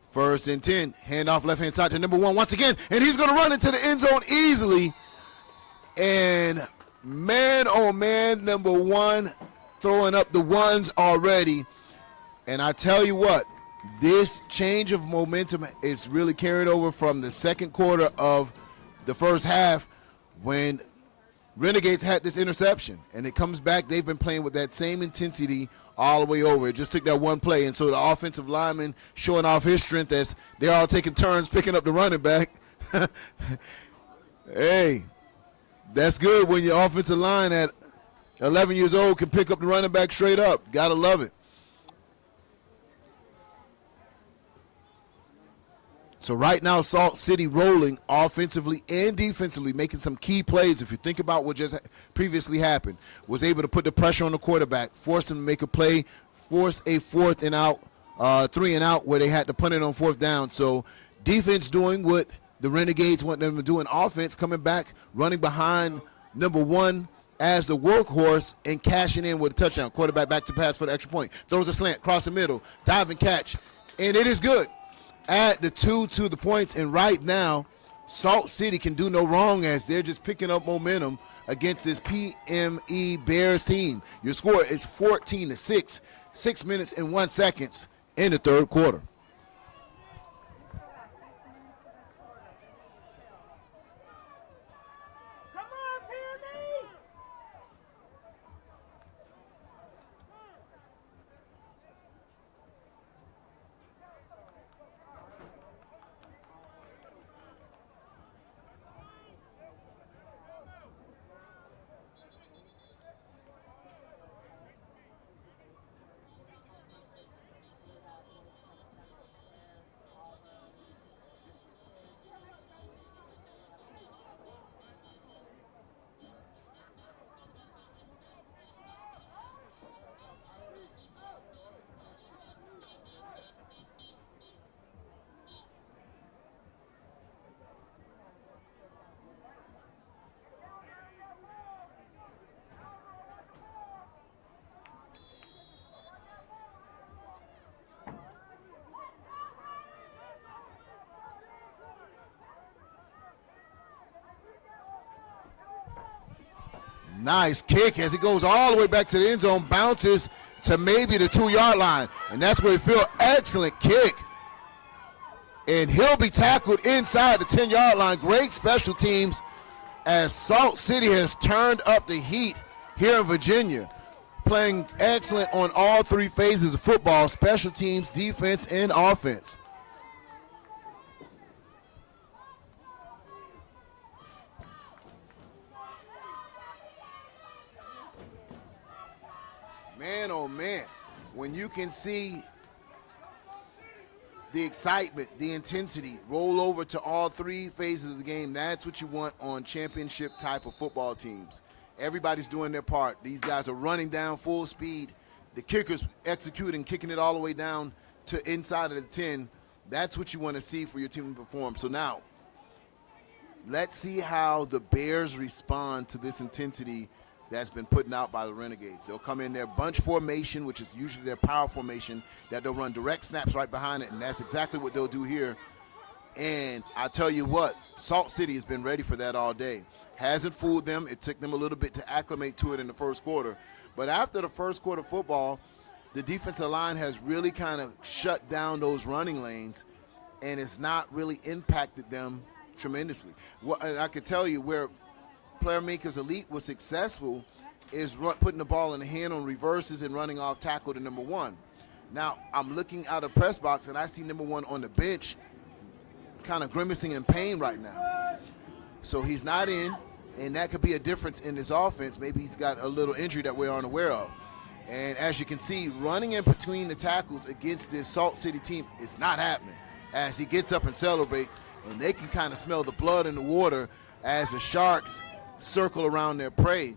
First and 10, handoff left-hand side to number 1 once again, and he's going to run into the end zone easily. And man, oh man, number 1 throwing up the ones already. And I tell you what, this change of momentum is really carried over from the second quarter of the first half when Renegades had this interception. And it comes back, they've been playing with that same intensity all the way over. It just took that one play, and so the offensive lineman showing off his strength as they're all taking turns picking up the running back. Hey, that's good when your offensive line at 11 years old can pick up the running back straight up. Gotta love it. So right now, Salt City rolling offensively and defensively, making some key plays. If you think about what just previously happened, was able to put the pressure on the quarterback, force him to make a play, force a 4th and out, 3 and out where they had to punt it on 4th down. So defense doing what the Renegades want them to do, in offense coming back, running behind number 1 as the workhorse and cashing in with a touchdown. Quarterback back to pass for the extra point. Throws a slant, cross the middle, dive and catch, and it is good. add the 2 to the points, and right now, Salt City can do no wrong as they're just picking up momentum against this PME Bears team. Your score is 14-6, 6 minutes and 1 second in the third quarter. Nice kick as it goes all the way back to the end zone, bounces to maybe the 2-yard line, and that's where he feels. Excellent kick, and he'll be tackled inside the 10-yard line. Great special teams as Salt City has turned up the heat here in Virginia, playing excellent on all 3 phases of football: special teams, defense, and offense. Man, oh man, when you can see the excitement, the intensity roll over to all 3 phases of the game, that's what you want on championship type of football teams. Everybody's doing their part. These guys are running down full speed. The kickers executing, kicking it all the way down to inside of the 10. That's what you want to see for your team to perform. So now, let's see how the Bears respond to this intensity that's been put out by the Renegades. They'll come in their bunch formation, which is usually their power formation, that they'll run direct snaps right behind it, and that's exactly what they'll do here. And I tell you what, Salt City has been ready for that all day. Hasn't fooled them. It took them a little bit to acclimate to it in the first quarter. But after the first quarter football, the defensive line has really kind of shut down those running lanes, and it's not really impacted them tremendously. And I can tell you where Playmakers Elite was successful is putting the ball in the hand on reverses and running off tackle to number 1. Now, I'm looking out of press box, and I see number 1 on the bench kind of grimacing in pain right now. So he's not in, and that could be a difference in his offense. Maybe he's got a little injury that we aren't aware of. And as you can see, running in between the tackles against this Salt City team is not happening as he gets up and celebrates, and they can kind of smell the blood in the water as the Sharks circle around their prey,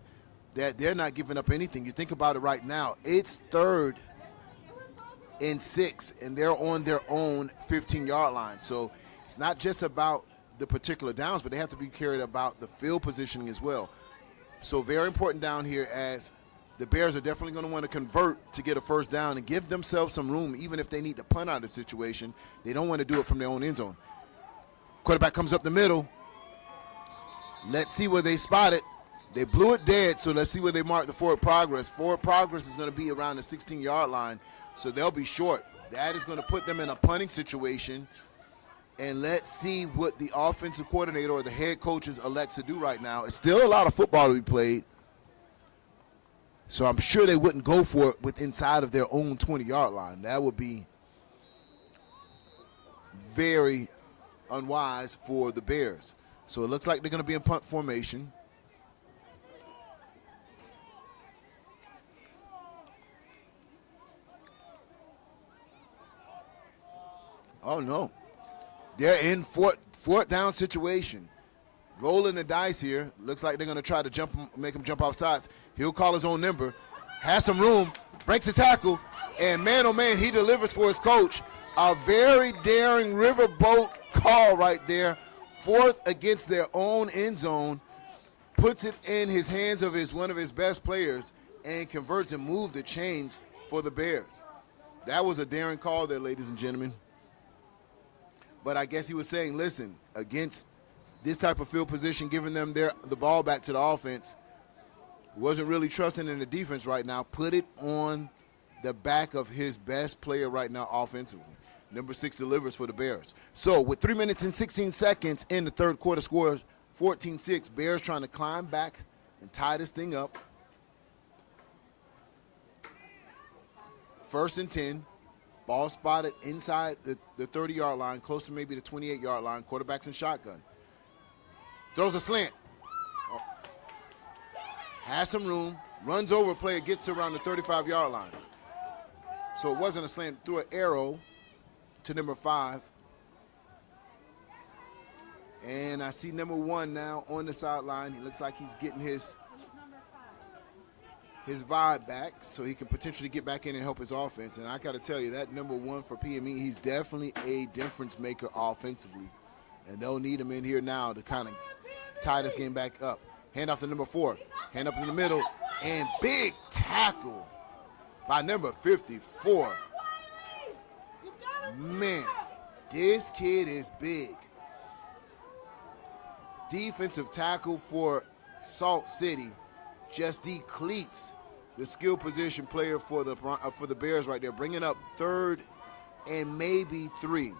that they're not giving up anything. You think about it right now, it's 3rd and 6, and they're on their own 15-yard line. So it's not just about the particular downs, but they have to be carried about the field positioning as well. So very important down here, as the Bears are definitely going to want to convert to get a first down and give themselves some room, even if they need to punt out of the situation. They don't want to do it from their own end zone. Quarterback comes up the middle. Let's see where they spot it. They blew it dead, so let's see where they mark the forward progress. Forward progress is going to be around the 16-yard line, so they'll be short. That is going to put them in a punting situation, and let's see what the offensive coordinator or the head coaches elects to do right now. It's still a lot of football to be played, so I'm sure they wouldn't go for it with inside of their own 20-yard line. That would be very unwise for the Bears. So it looks like they're going to be in punt formation. Oh, no. They're in fourth down situation. Rolling the dice here. Looks like they're going to try to make him jump off sides. He'll call his own number. Has some room. Breaks a tackle. And man, oh, man, he delivers for his coach. A very daring riverboat call right there. 4th against their own end zone, puts it in his hands of one of his best players, and converts and moves the chains for the Bears. That was a daring call there, ladies and gentlemen. But I guess he was saying, listen, against this type of field position, giving them the ball back to the offense, wasn't really trusting in the defense right now. Put it on the back of his best player right now offensively. Number 6 delivers for the Bears. So with 3 minutes and 16 seconds in the third quarter, scores 14-6. Bears trying to climb back and tie this thing up. 1st and 10. Ball spotted inside the 30-yard line, close to maybe the 28-yard line. Quarterback's in shotgun. Throws a slant. Oh. Has some room. Runs over a player, gets to around the 35-yard line. So it wasn't a slant. Threw an arrow to number 5. And I see number 1 now on the sideline. He looks like he's getting his vibe back so he can potentially get back in and help his offense. And I got to tell you, that number 1 for PME, he's definitely a difference maker offensively. And they'll need him in here now to kind of tie this game back up. Hand off to number 4. Hand up in the middle. And big tackle by number 54. Man, this kid is big. Defensive tackle for Salt City just depletes the skill position player for the Bears right there, bringing up 3rd and maybe 3.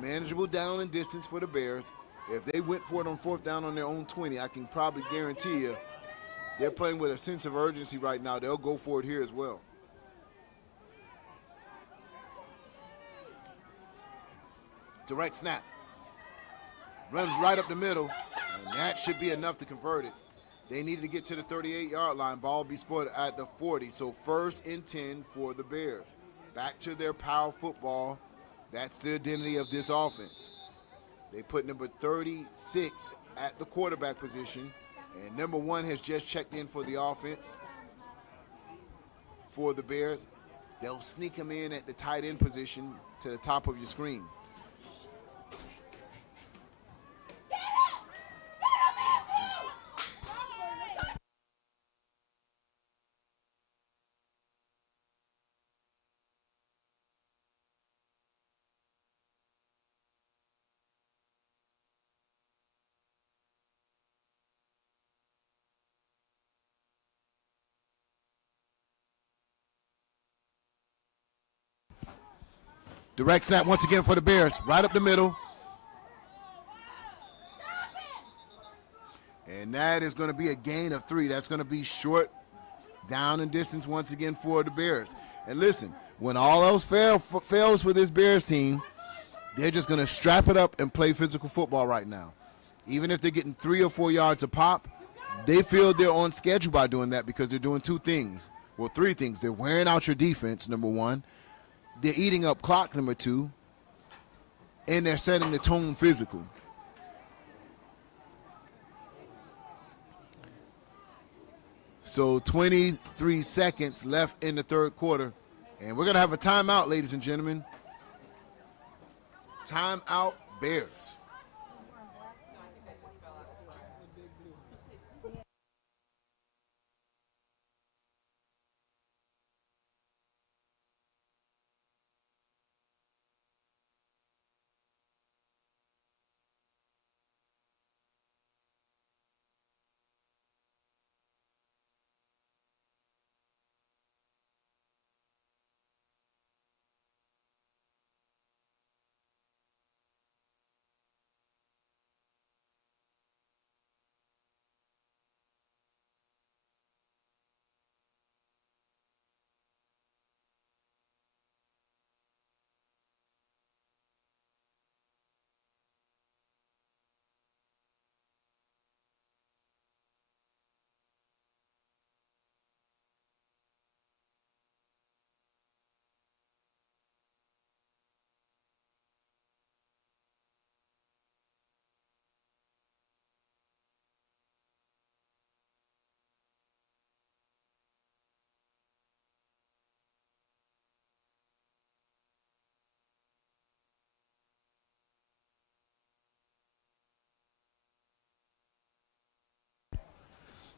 Manageable down and distance for the Bears. If they went for it on 4th down on their own 20, I can probably guarantee you they're playing with a sense of urgency right now. They'll go for it here as well. Direct snap. Runs right up the middle, and that should be enough to convert it. They needed to get to the 38-yard line. Ball be spotted at the 40. So 1st and 10 for the Bears. Back to their power football. That's the identity of this offense. They put number 36 at the quarterback position, and number 1 has just checked in for the offense for the Bears. They'll sneak him in at the tight end position to the top of your screen. Direct snap once again for the Bears, right up the middle. And that is going to be a gain of 3. That's going to be short down and distance once again for the Bears. And listen, when all else fails for this Bears team, they're just going to strap it up and play physical football right now. Even if they're getting 3 or 4 yards a pop, they feel they're on schedule by doing that because they're doing 2 things. Well, 3 things. They're wearing out your defense, number 1. They're eating up clock, number 2, and they're setting the tone physically. So 23 seconds left in the third quarter, and we're going to have a timeout, ladies and gentlemen. Timeout, Bears.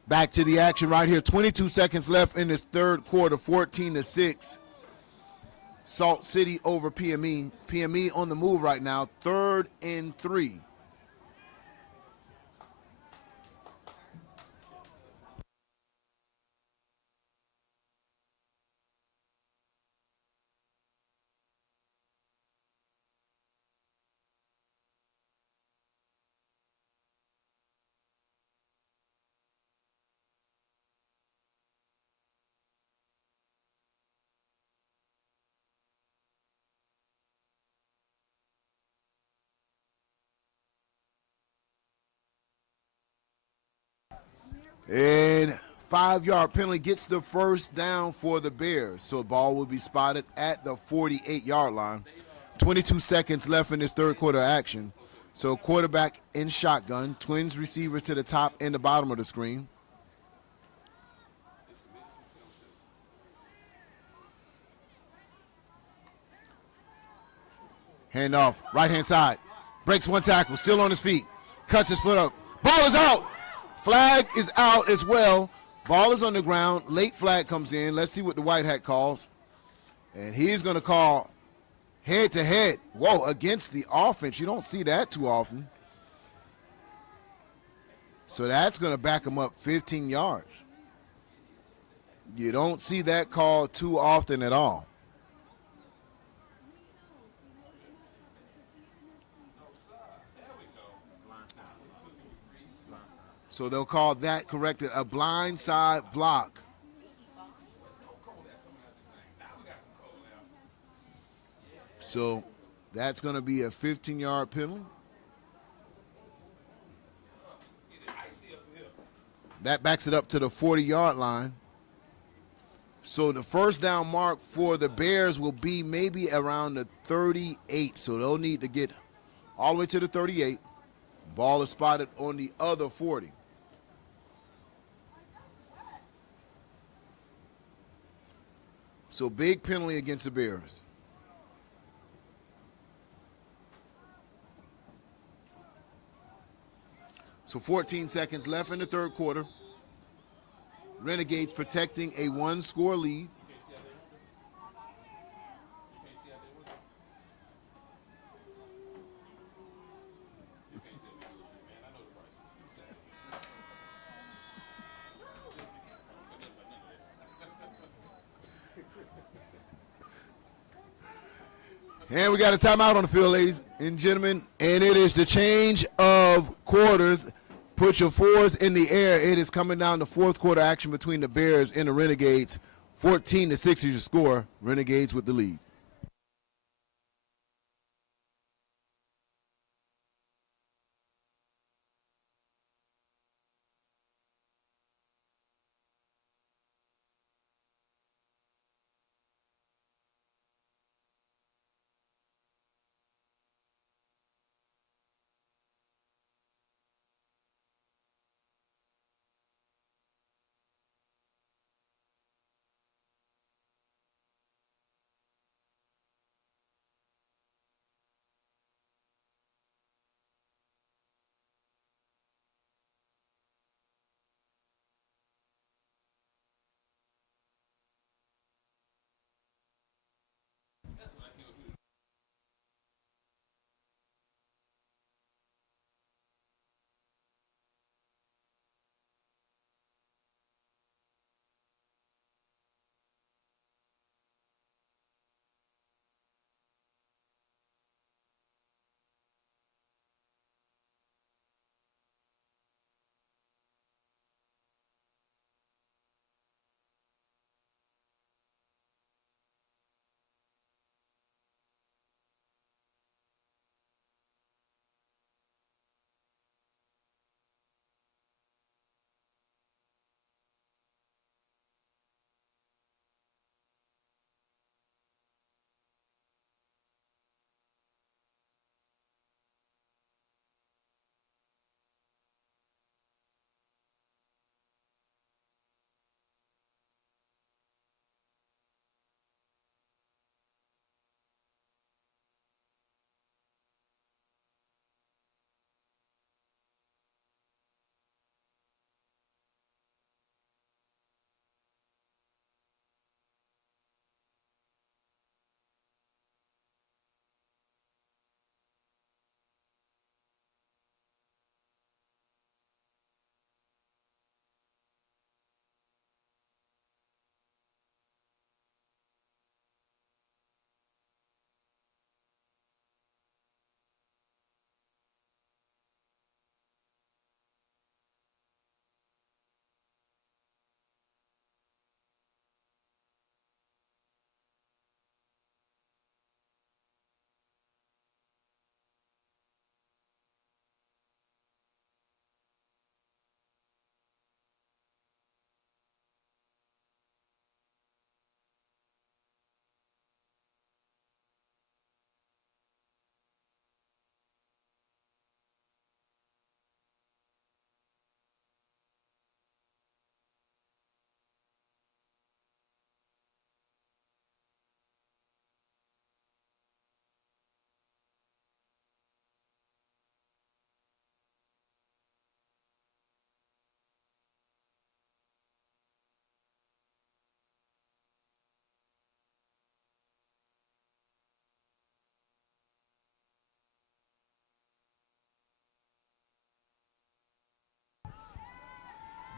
Back to the action right here. 22 seconds left in this third quarter, 14-6. Salt City over PME. PME on the move right now, 3rd and 3. And 5-yard penalty gets the first down for the Bears. So the ball will be spotted at the 48-yard line. 22 seconds left in this third quarter action. So quarterback in shotgun, Twins receivers to the top and the bottom of the screen. Handoff, right-hand side. Breaks one tackle, still on his feet. Cuts his foot up. Ball is out. Flag is out as well. Ball is on the ground. Late flag comes in. Let's see what the white hat calls. And he's going to call head-to-head. Whoa, against the offense. You don't see that too often. So that's going to back him up 15 yards. You don't see that call too often at all. So they'll call that corrected a blindside block. So that's going to be a 15-yard penalty. That backs it up to the 40-yard line. So the first down mark for the Bears will be maybe around the 38. So they'll need to get all the way to the 38. Ball is spotted on the other 40. So big penalty against the Bears. So 14 seconds left in the third quarter. Renegades protecting a one-score lead. And we got a timeout on the field, ladies and gentlemen. And it is the change of quarters. Put your fours in the air. It is coming down to fourth quarter action between the Bears and the Renegades. 14-6 is your score. Renegades with the lead.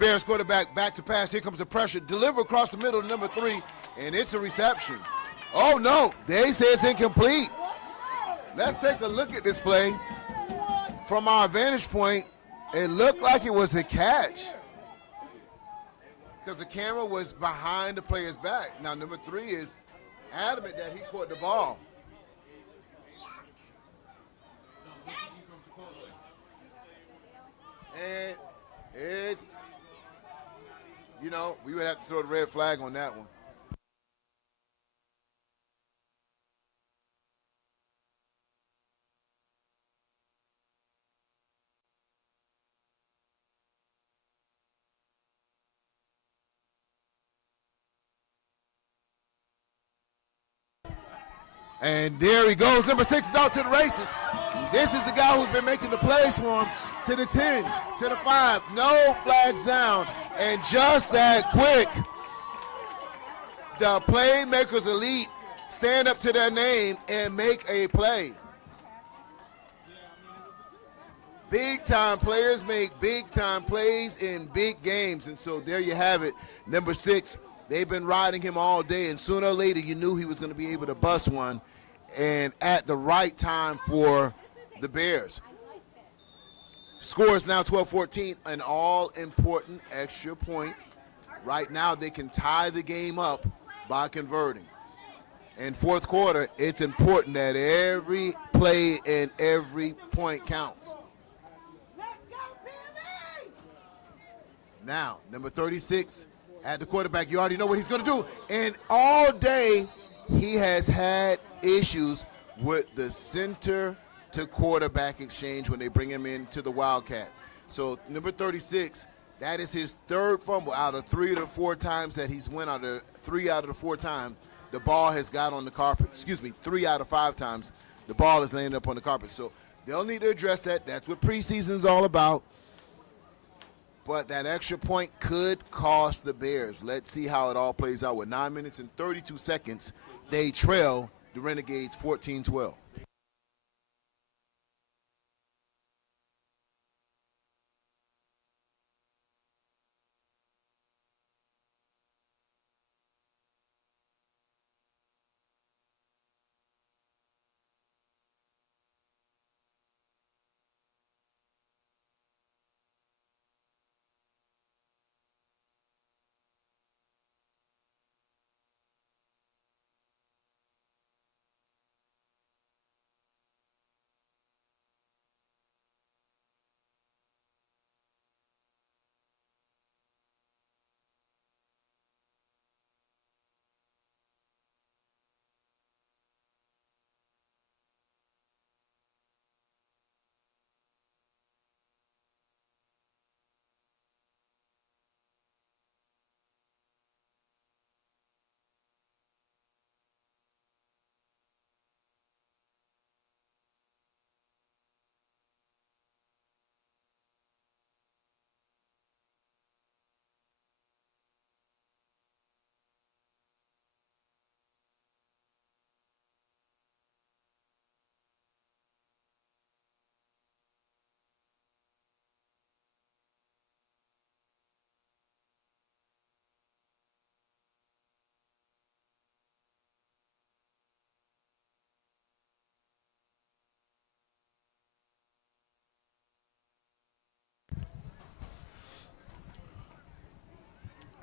Bears quarterback back to pass. Here comes the pressure. Deliver across the middle to number 3, and it's a reception. Oh, no. They say it's incomplete. Let's take a look at this play. From our vantage point, it looked like it was a catch because the camera was behind the player's back. Now, number 3 is adamant that he caught the ball. And it's, you know, we would have to throw the red flag on that one. And there he goes. Number 6 is out to the races. This is the guy who's been making the plays for him. To the 10, to the 5. No flags down. And just that quick, the Playmakers Elite stand up to their name and make a play. Big-time players make big-time plays in big games. And so there you have it. Number 6, they've been riding him all day, and sooner or later you knew he was going to be able to bust one, and at the right time for the Bears. Score is now 12-14, an all-important extra point. Right now they can tie the game up by converting. In fourth quarter, it's important that every play and every point counts. Now, number 36 at the quarterback. You already know what he's going to do. And all day, he has had issues with the center to quarterback exchange when they bring him into the Wildcat. So number 36, that is his 3rd fumble out of 3 to 4 times that he's went out of 3 out of the 4 times the ball has got on the carpet. Excuse me, 3 out of 5 times the ball is landing up on the carpet. So they'll need to address that. That's what preseason is all about. But that extra point could cost the Bears. Let's see how it all plays out. With 9 minutes and 32 seconds, they trail the Renegades 14-12.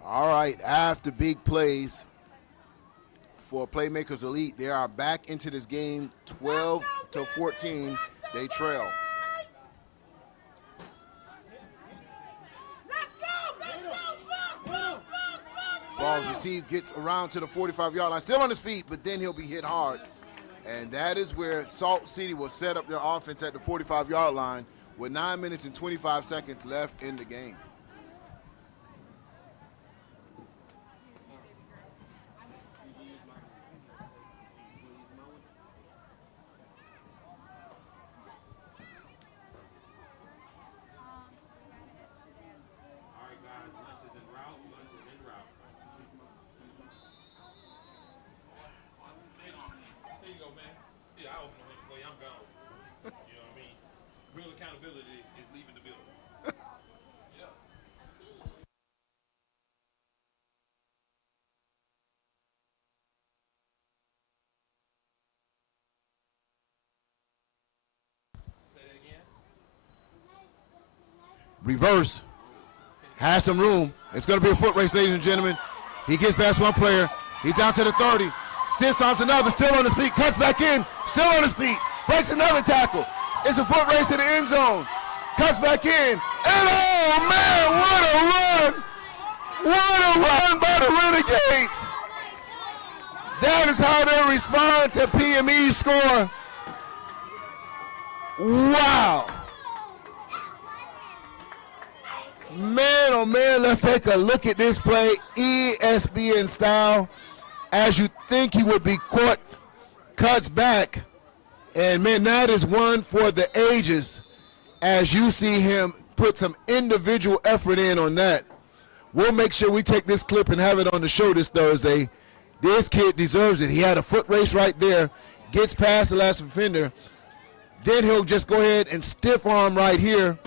All right, after big plays for Playmakers Elite, they are back into this game 12-14. They trail. Ball's received, gets around to the 45-yard line, still on his feet, but then he'll be hit hard. And that is where Salt City will set up their offense at the 45-yard line with 9 minutes and 25 seconds left in the game. Reverse. Has some room. It's going to be a foot race, ladies and gentlemen. He gets past one player. He's down to the 30. Stiff arms another, still on his feet. Cuts back in, still on his feet. Breaks another tackle. It's a foot race to the end zone. Cuts back in. And oh, man, what a run. What a run by the Renegades. That is how they respond to PME's score. Wow. Man, oh man, let's take a look at this play, ESPN style. As you think he would be caught, cuts back. And man, that is one for the ages as you see him put some individual effort in on that. We'll make sure we take this clip and have it on the show this Thursday. This kid deserves it. He had a foot race right there, gets past the last defender. Then he'll just go ahead and stiff arm right here.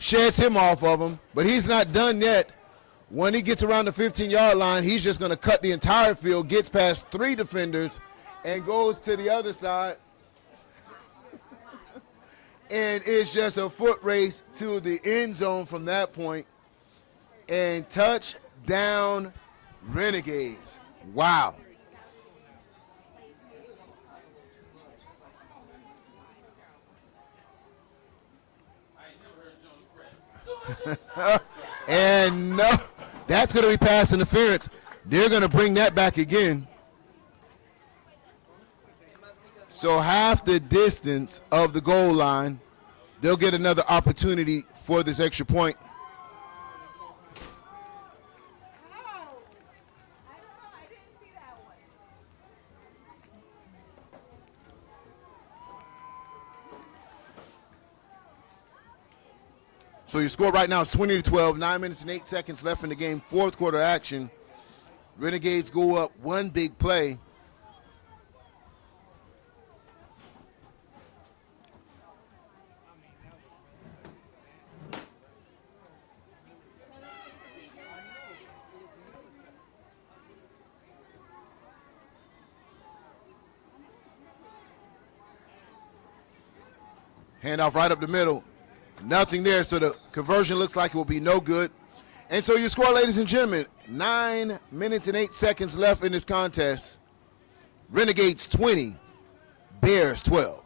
Sheds him off of him, but he's not done yet. When he gets around the 15-yard line, he's just going to cut the entire field, gets past 3 defenders, and goes to the other side. And it's just a foot race to the end zone from that point. And touchdown Renegades. Wow. And no, that's going to be pass interference. They're going to bring that back again. So half the distance of the goal line, they'll get another opportunity for this extra point. So your score right now is 20-12, 9 minutes and 8 seconds left in the game, fourth quarter action. Renegades go up one big play. Handoff right up the middle. Nothing there, so the conversion looks like it will be no good. And so your score, ladies and gentlemen, 9 minutes and 8 seconds left in this contest. Renegades 20, Bears 12.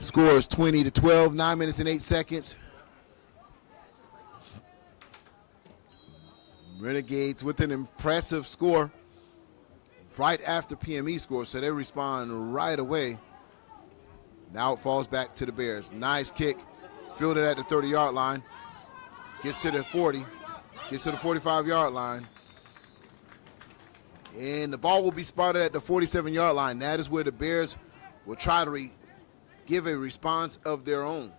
Score is 20-12, 9 minutes and 8 seconds. Renegades with an impressive score right after PME scores, so they respond right away. Now it falls back to the Bears. Nice kick, fielded at the 30-yard line. Gets to the 40, gets to the 45-yard line. And the ball will be spotted at the 47-yard line. That is where the Bears will try to give a response of their own.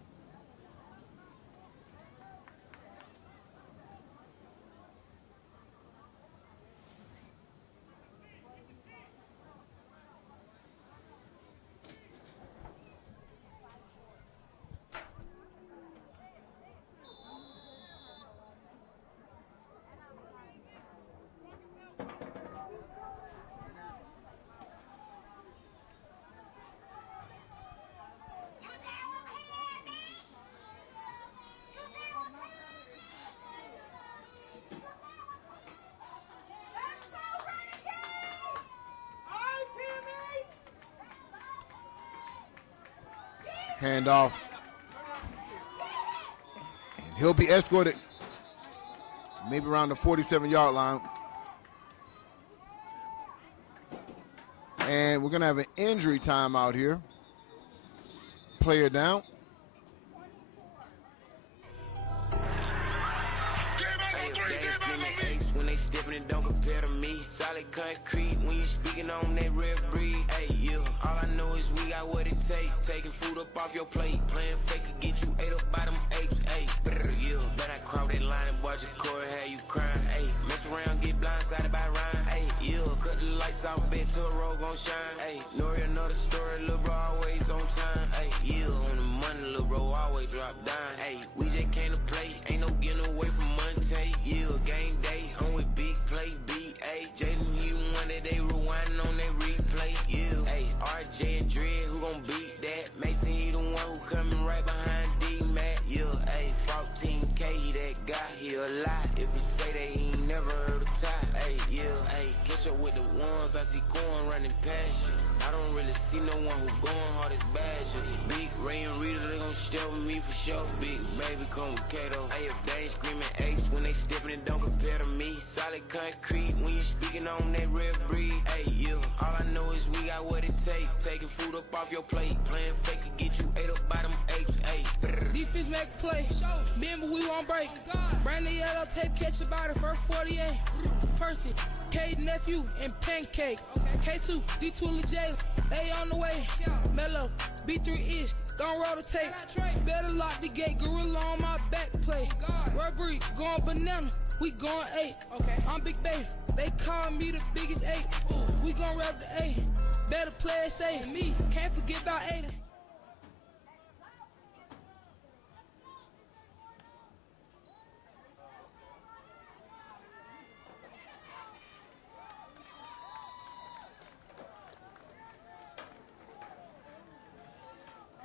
Handoff. And he'll be escorted maybe around the 47-yard line. And we're going to have an injury timeout here. Player down. When they stepping it, don't compare to me. Solid concrete when you speaking on that rare breed. Hey, yeah. All I know is we got what it take. Taking food up off your plate. Playing fake could get you ate up by them apes. Hey, yeah. Bet I crowd that line and watch your core, have you crying. Hey, mess around, get blindsided by Ryan. Hey, yeah. Cut the lights off, bet to a road gon' shine. Hey, Nori another story, little bro always on time. Hey, yeah. On the money, little bro always drop down. Hey, we just came to play. Ain't no getting away from Monte. Yeah, game day. I'm with big play, B.A. Jaden, you the one that they rewinding on that replay. Yeah, hey, RJ and Dredd, who gon' beat that? Mason, he the one who coming right behind D-Mac. Yeah, hey, 14K, that guy, he a lie. If he say that he ain't never heard of tie. Hey, yeah, hey, catch up with the ones I see going running past you. I don't really see no one who going hard as Badger. Big Ray and Rita, they gon' stay with me for sure. Big baby, come with Kato. Hey, if they ain't screaming apes when they stepping it, don't compare to me. Solid concrete when you speaking on that rare breed. Hey, yeah. All I know is we got what it take. Taking food up off your plate. Playing fake could get you ate up by them apes. Hey, Defense make a play. Remember, we won't break. Brand the yellow tape, catch about the first 48. Percy, K nephew, and Pancake. K2, D2 J, they on the way. Mellow, B3-ish, gon' roll the tape. Better lock the gate, gorilla on my back play. Rubbery, going banana, we going 8. I'm Big Baby, they call me the biggest 8. We gon' rap the 8. Better play it safe. Me, can't forget about 80.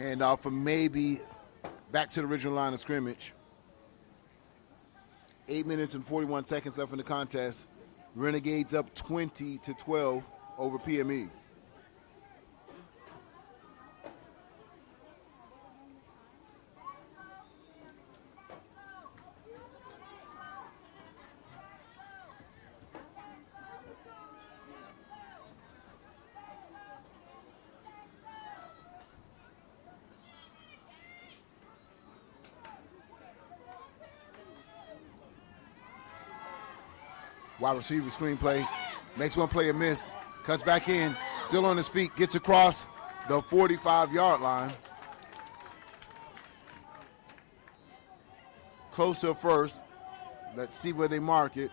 Handoff for maybe back to the original line of scrimmage. 8 minutes and 41 seconds left in the contest. Renegades up 20-12 over PME. Wide receiver screenplay, makes one player miss, cuts back in, still on his feet, gets across the 45-yard line. Closer first. Let's see where they mark it.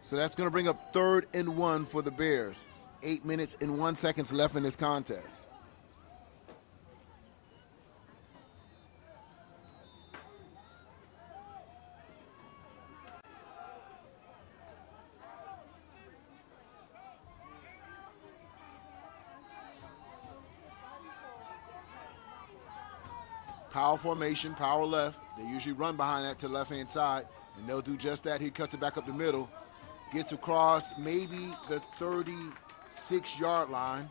So that's going to bring up 3rd and 1 for the Bears. 8 minutes and 1 second left in this contest. Power formation, power left. They usually run behind that to the left-hand side, and they'll do just that. He cuts it back up the middle, gets across maybe the 36-yard line.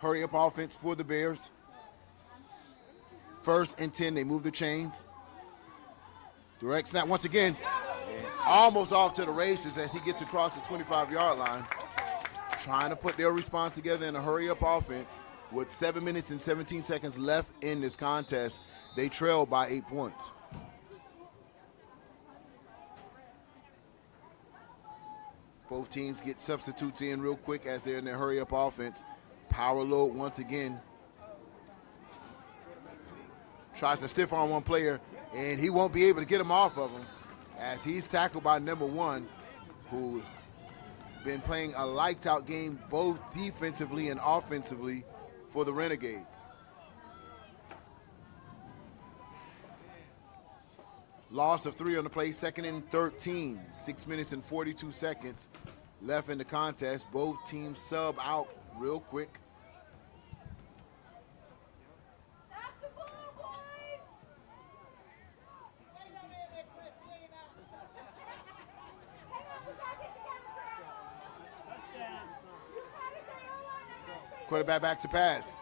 Hurry up offense for the Bears. 1st and 10, they move the chains. Direct snap once again. Almost off to the races as he gets across the 25-yard line. Trying to put their response together in a hurry-up offense with 7 minutes and 17 seconds left in this contest. They trail by 8 points. Both teams get substitutes in real quick as they're in their hurry-up offense. Power load once again. Tries to stiff arm one player, and he won't be able to get him off of him, as he's tackled by number 1, who's been playing a lights-out game both defensively and offensively for the Renegades. Loss of 3 on the play, 2nd and 13. 6 minutes and 42 seconds left in the contest. Both teams sub out real quick. Quarterback back to pass.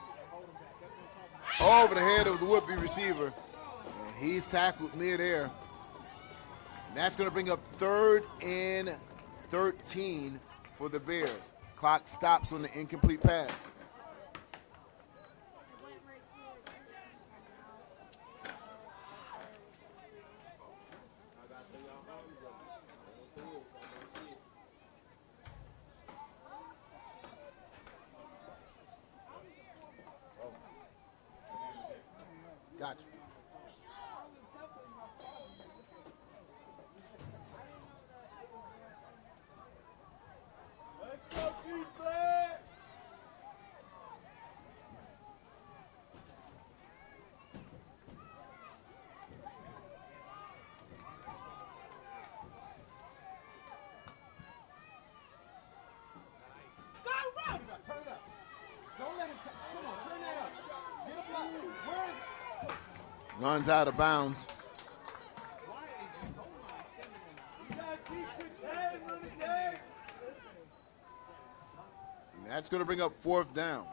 Over the head of the would-be receiver. And he's tackled midair. And that's going to bring up 3rd and 13 for the Bears. Clock stops on the incomplete pass. Gotcha. Runs out of bounds. And that's going to bring up 4th down.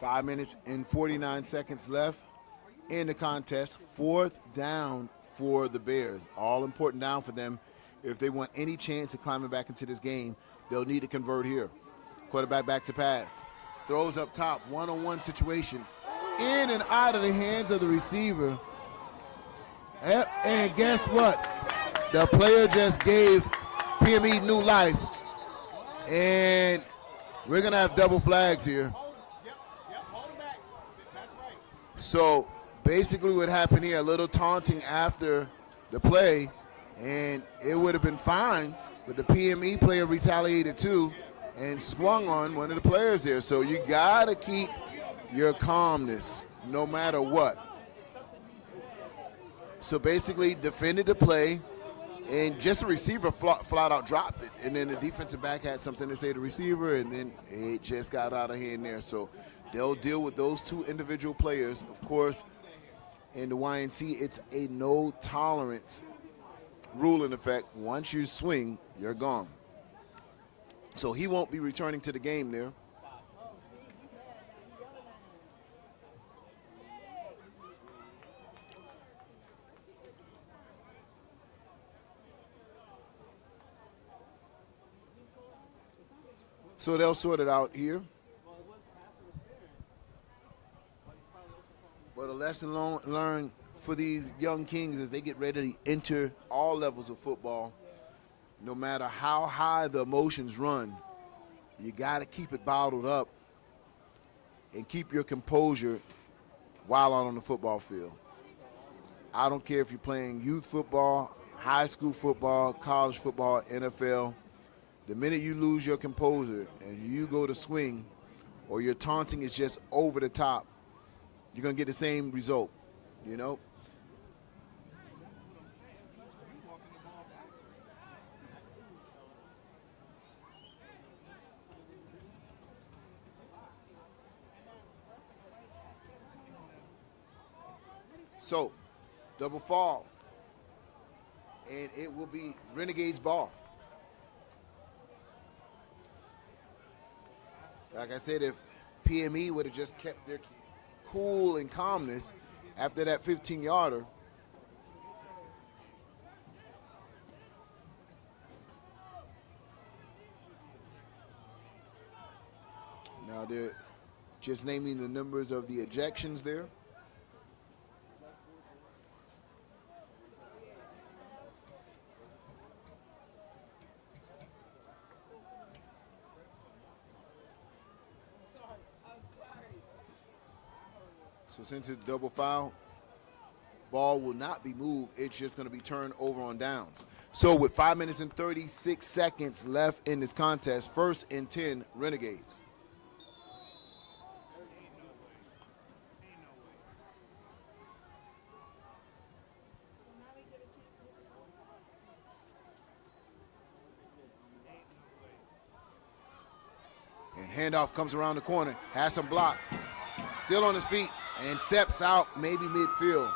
Five minutes and 49 seconds left in the contest. 4th down for the Bears. All important down for them. If they want any chance of climbing back into this game, they'll need to convert here. Quarterback back to pass. Throws up top, one-on-one situation. In and out of the hands of the receiver. And guess what? The player just gave PME new life. And we're going to have double flags here. So basically what happened here, a little taunting after the play, and it would have been fine, but the PME player retaliated too and swung on one of the players there. So you got to keep your calmness no matter what. So basically defended the play, and just the receiver flat out dropped it, and then the defensive back had something to say to the receiver, and then it just got out of hand there. So they'll deal with those 2 individual players. Of course, in the YNC, it's a no tolerance rule in effect. Once you swing, you're gone. So he won't be returning to the game there. So they'll sort it out here. But a lesson learned for these young Kings as they get ready to enter all levels of football. No matter how high the emotions run, you got to keep it bottled up and keep your composure while out on the football field. I don't care if you're playing youth football, high school football, college football, NFL. The minute you lose your composure and you go to swing, or your taunting is just over the top, you're going to get the same result, you know? So, double fall, and it will be Renegades ball. Like I said, if PME would have just kept their cool and calmness after that 15-yarder, now they're just naming the numbers of the ejections there. So since it's double foul, ball will not be moved. It's just going to be turned over on downs. So with 5 minutes and 36 seconds left in this contest, 1st and 10, Renegades. Handoff comes around the corner, has some block. Still on his feet and steps out, maybe midfield.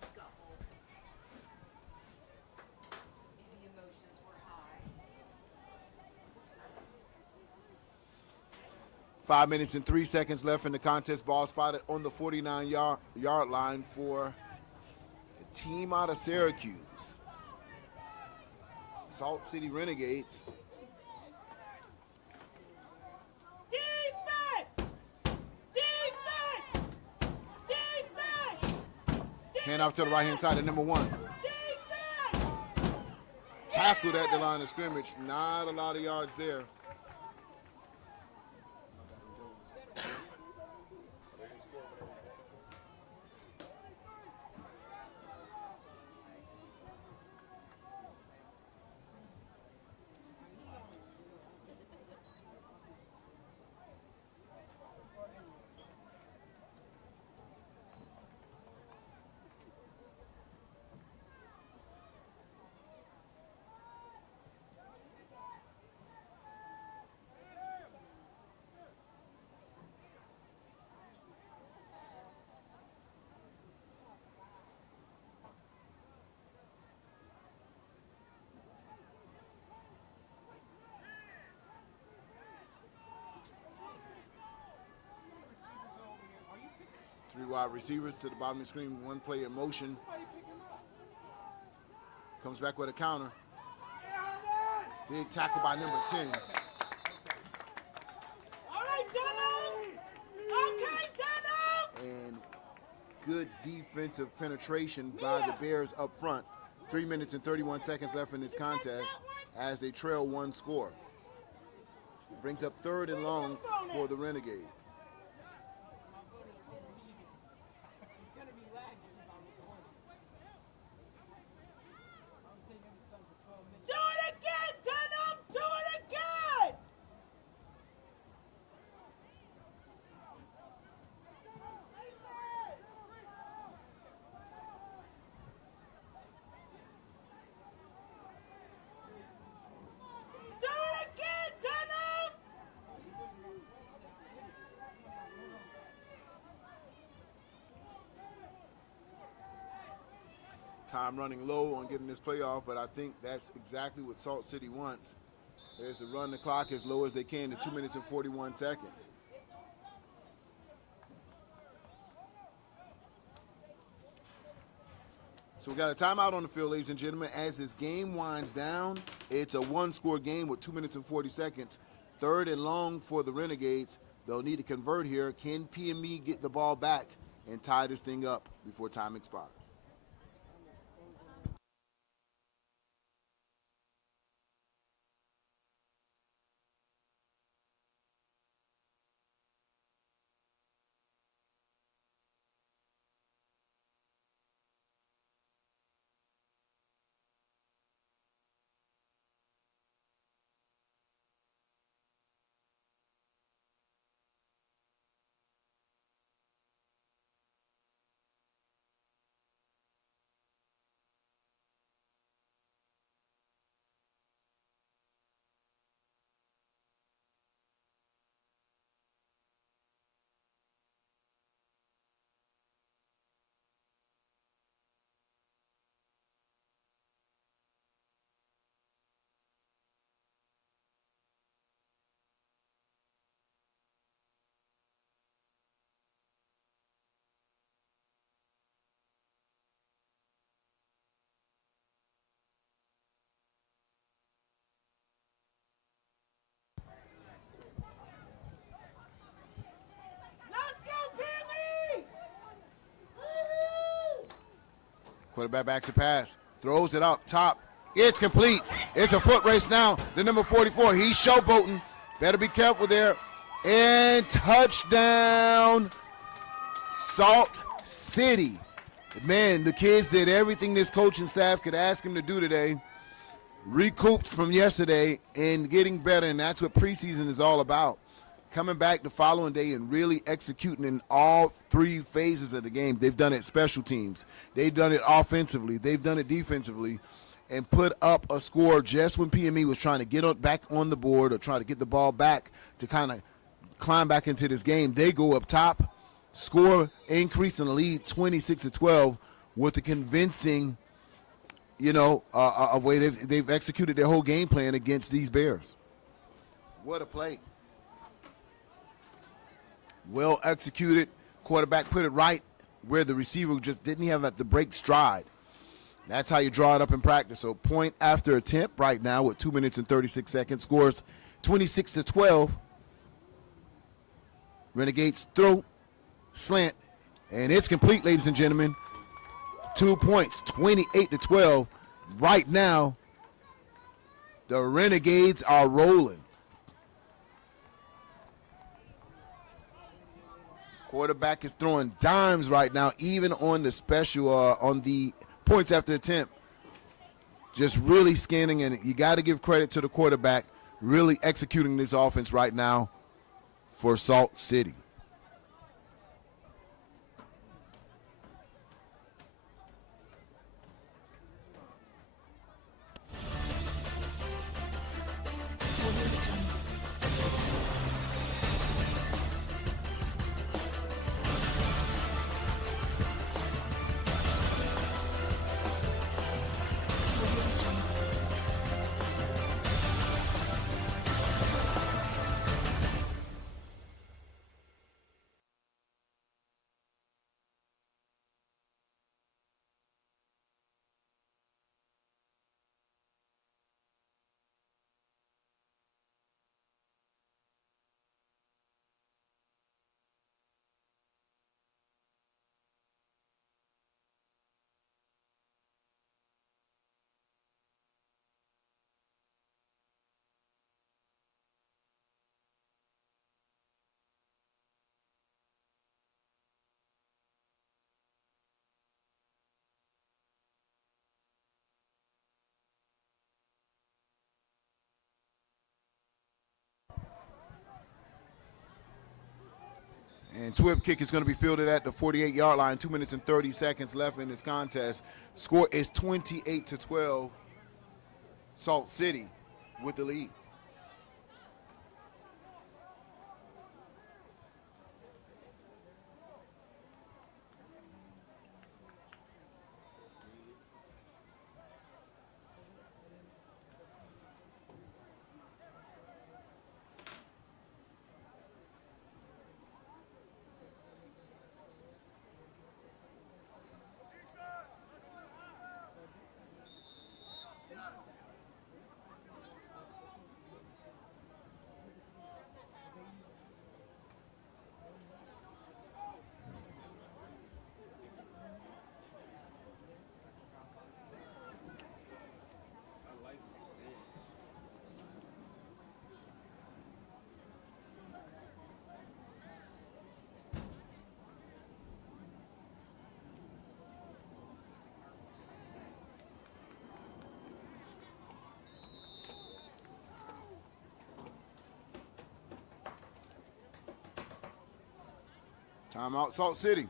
Scuffle. The emotions were high. 5 minutes and 3 seconds left in the contest. Ball spotted on the 49-yard line for a team out of Syracuse. Salt City Renegades. Hand off to the right-hand side of number 1. Tackled at the line of scrimmage. Not a lot of yards there. Three wide receivers to the bottom of the screen. One play in motion. Comes back with a counter. Big tackle by number 10. And good defensive penetration by the Bears up front. 3 minutes and 31 seconds left in this contest as they trail one score. It brings up 3rd and long for the Renegades. Time running low on getting this play off, but I think that's exactly what Salt City wants. There's to run the clock as low as they can to 2 minutes and 41 seconds. So we got a timeout on the field, ladies and gentlemen. As this game winds down, it's a one-score game with 2 minutes and 40 seconds. 3rd and long for the Renegades. They'll need to convert here. Can PME get the ball back and tie this thing up before time expires? Quarterback back to pass. Throws it up top. It's complete. It's a foot race now. The number 44, he's showboating. Better be careful there. And touchdown, Salt City. Man, the kids did everything this coaching staff could ask them to do today. Recouped from yesterday and getting better, and that's what preseason is all about. Coming back the following day and really executing in all three phases of the game. They've done it special teams. They've done it offensively. They've done it defensively, and put up a score just when PME was trying to get back on the board or try to get the ball back to kind of climb back into this game. They go up top, score, increase in the lead 26-12 with a convincing, a way they've executed their whole game plan against these Bears. What a play. Well executed. Quarterback put it right where the receiver just didn't have at the break stride. That's how you draw it up in practice. So point after attempt right now with 2 minutes and 36 seconds. Scores 26-12. Renegades throw, slant, and it's complete, ladies and gentlemen. 2 points, 28-12. Right now, the Renegades are rolling. Quarterback is throwing dimes right now, even on the special, on the points after attempt. Just really scanning, and you got to give credit to the quarterback really executing this offense right now for Salt City. And Swift kick is going to be fielded at the 48-yard line. 2 minutes and 30 seconds left in this contest. Score is 28-12. Salt City with the lead. Timeout, Salt City.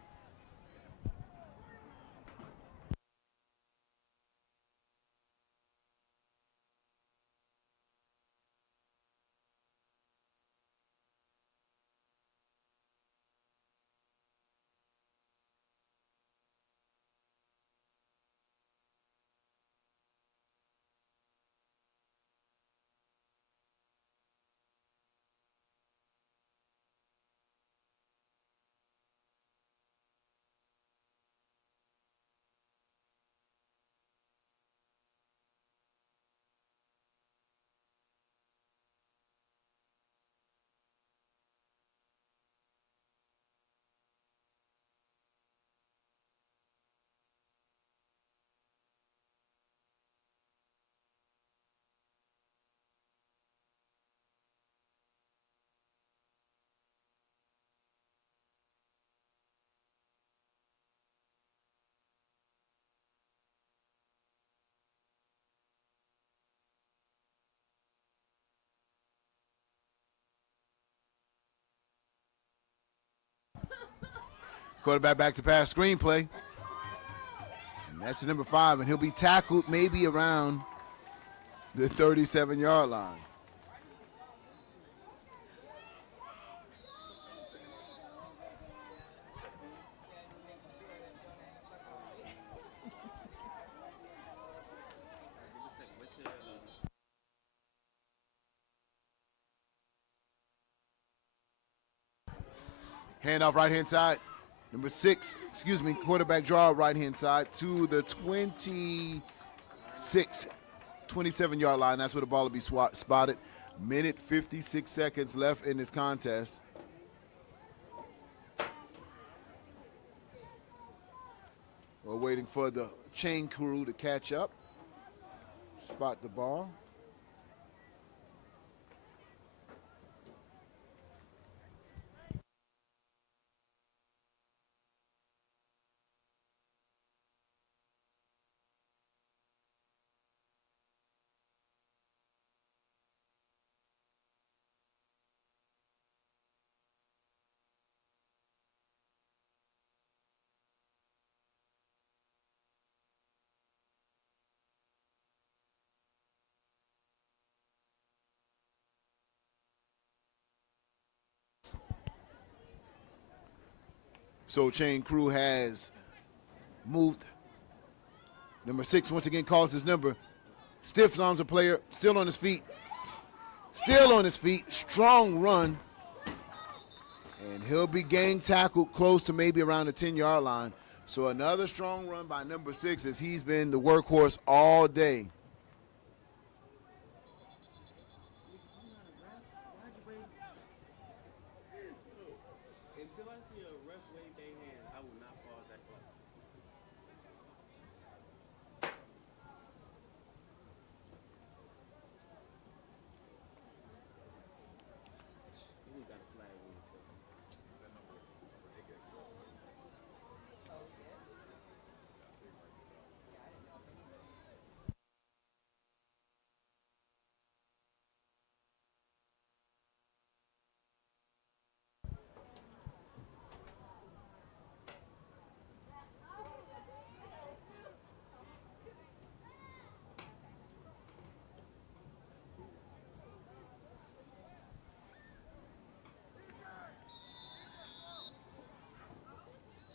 Quarterback back to pass screenplay. And that's the number 5, and he'll be tackled maybe around the 37-yard line. Handoff right-hand side. Number 6, quarterback draw right-hand side to the 27-yard line. That's where the ball will be spotted. Minute 56 seconds left in this contest. We're waiting for the chain crew to catch up. Spot the ball. So chain crew has moved. Number 6 once again calls his number. Stiff arms a player, still on his feet. Still on his feet, strong run. And he'll be gang tackled close to maybe around the 10-yard line. So another strong run by number 6 as he's been the workhorse all day.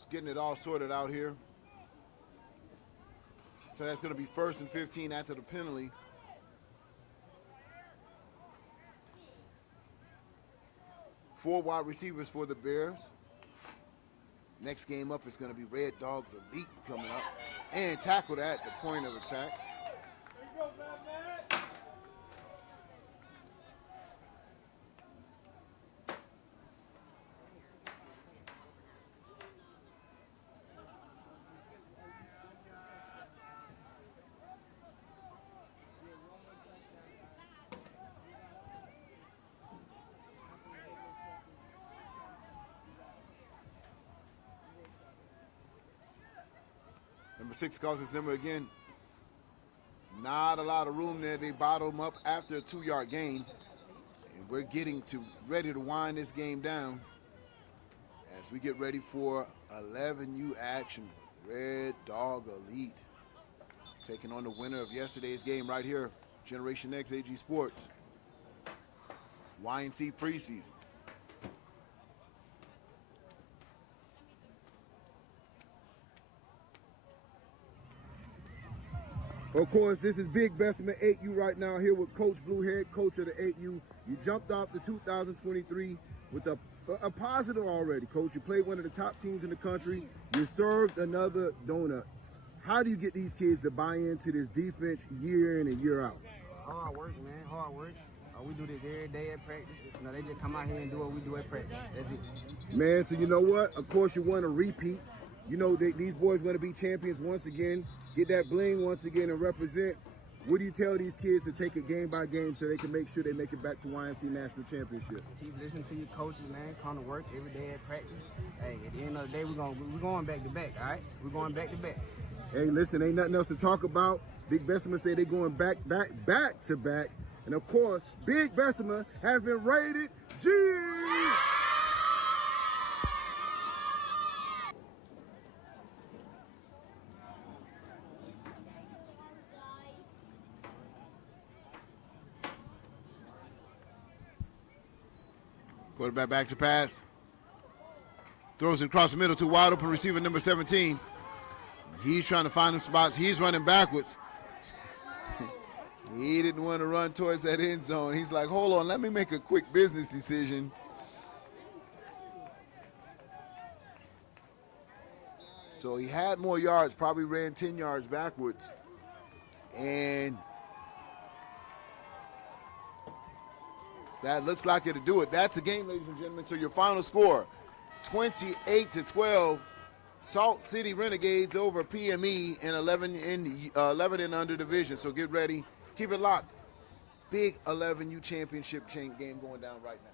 Getting it all sorted out here. So that's going to be 1st and 15 after the penalty. Four wide receivers for the Bears. Next game up is going to be Red Dogs Elite coming up. And tackled at the point of attack. Number 6 calls his number again. Not a lot of room there. They bottle him up after a 2-yard gain. And we're getting ready to wind this game down as we get ready for 11U action. Red Dog Elite taking on the winner of yesterday's game right here. Generation X AG Sports. YNC preseason. Of course, this is Big Bessemer 8U right now here with Coach Blue, head coach of the 8U. You jumped off the 2023 with a positive already, Coach. You played one of the top teams in the country. You served another donut. How do you get these kids to buy into this defense year in and year out? Hard work, man. Hard work. We do this every day at practice. You know, they just come out here and do what we do at practice. That's it. Man, so you know what? Of course, you want to repeat. You know, these boys want to be champions once again. Get that bling once again and represent. What do you tell these kids to take it game by game so they can make sure they make it back to YNC National Championship? Keep listening to your coaches, man. Come to work every day at practice. Hey, at the end of the day, we're going back to back, all right? We're going back to back. Hey, listen, ain't nothing else to talk about. Big Bessemer say they're going back to back. And of course, Big Bessemer has been rated G. Quarterback back to pass. Throws it across the middle to wide open receiver number 17. He's trying to find them spots. He's running backwards. He didn't want to run towards that end zone. He's like, hold on, let me make a quick business decision. So he had more yards, probably ran 10 yards backwards. And that looks like it'll do it. That's a game, ladies and gentlemen. So your final score, 28-12. Salt City Renegades over PME in 11 and under division. So get ready. Keep it locked. Big 11U championship game going down right now.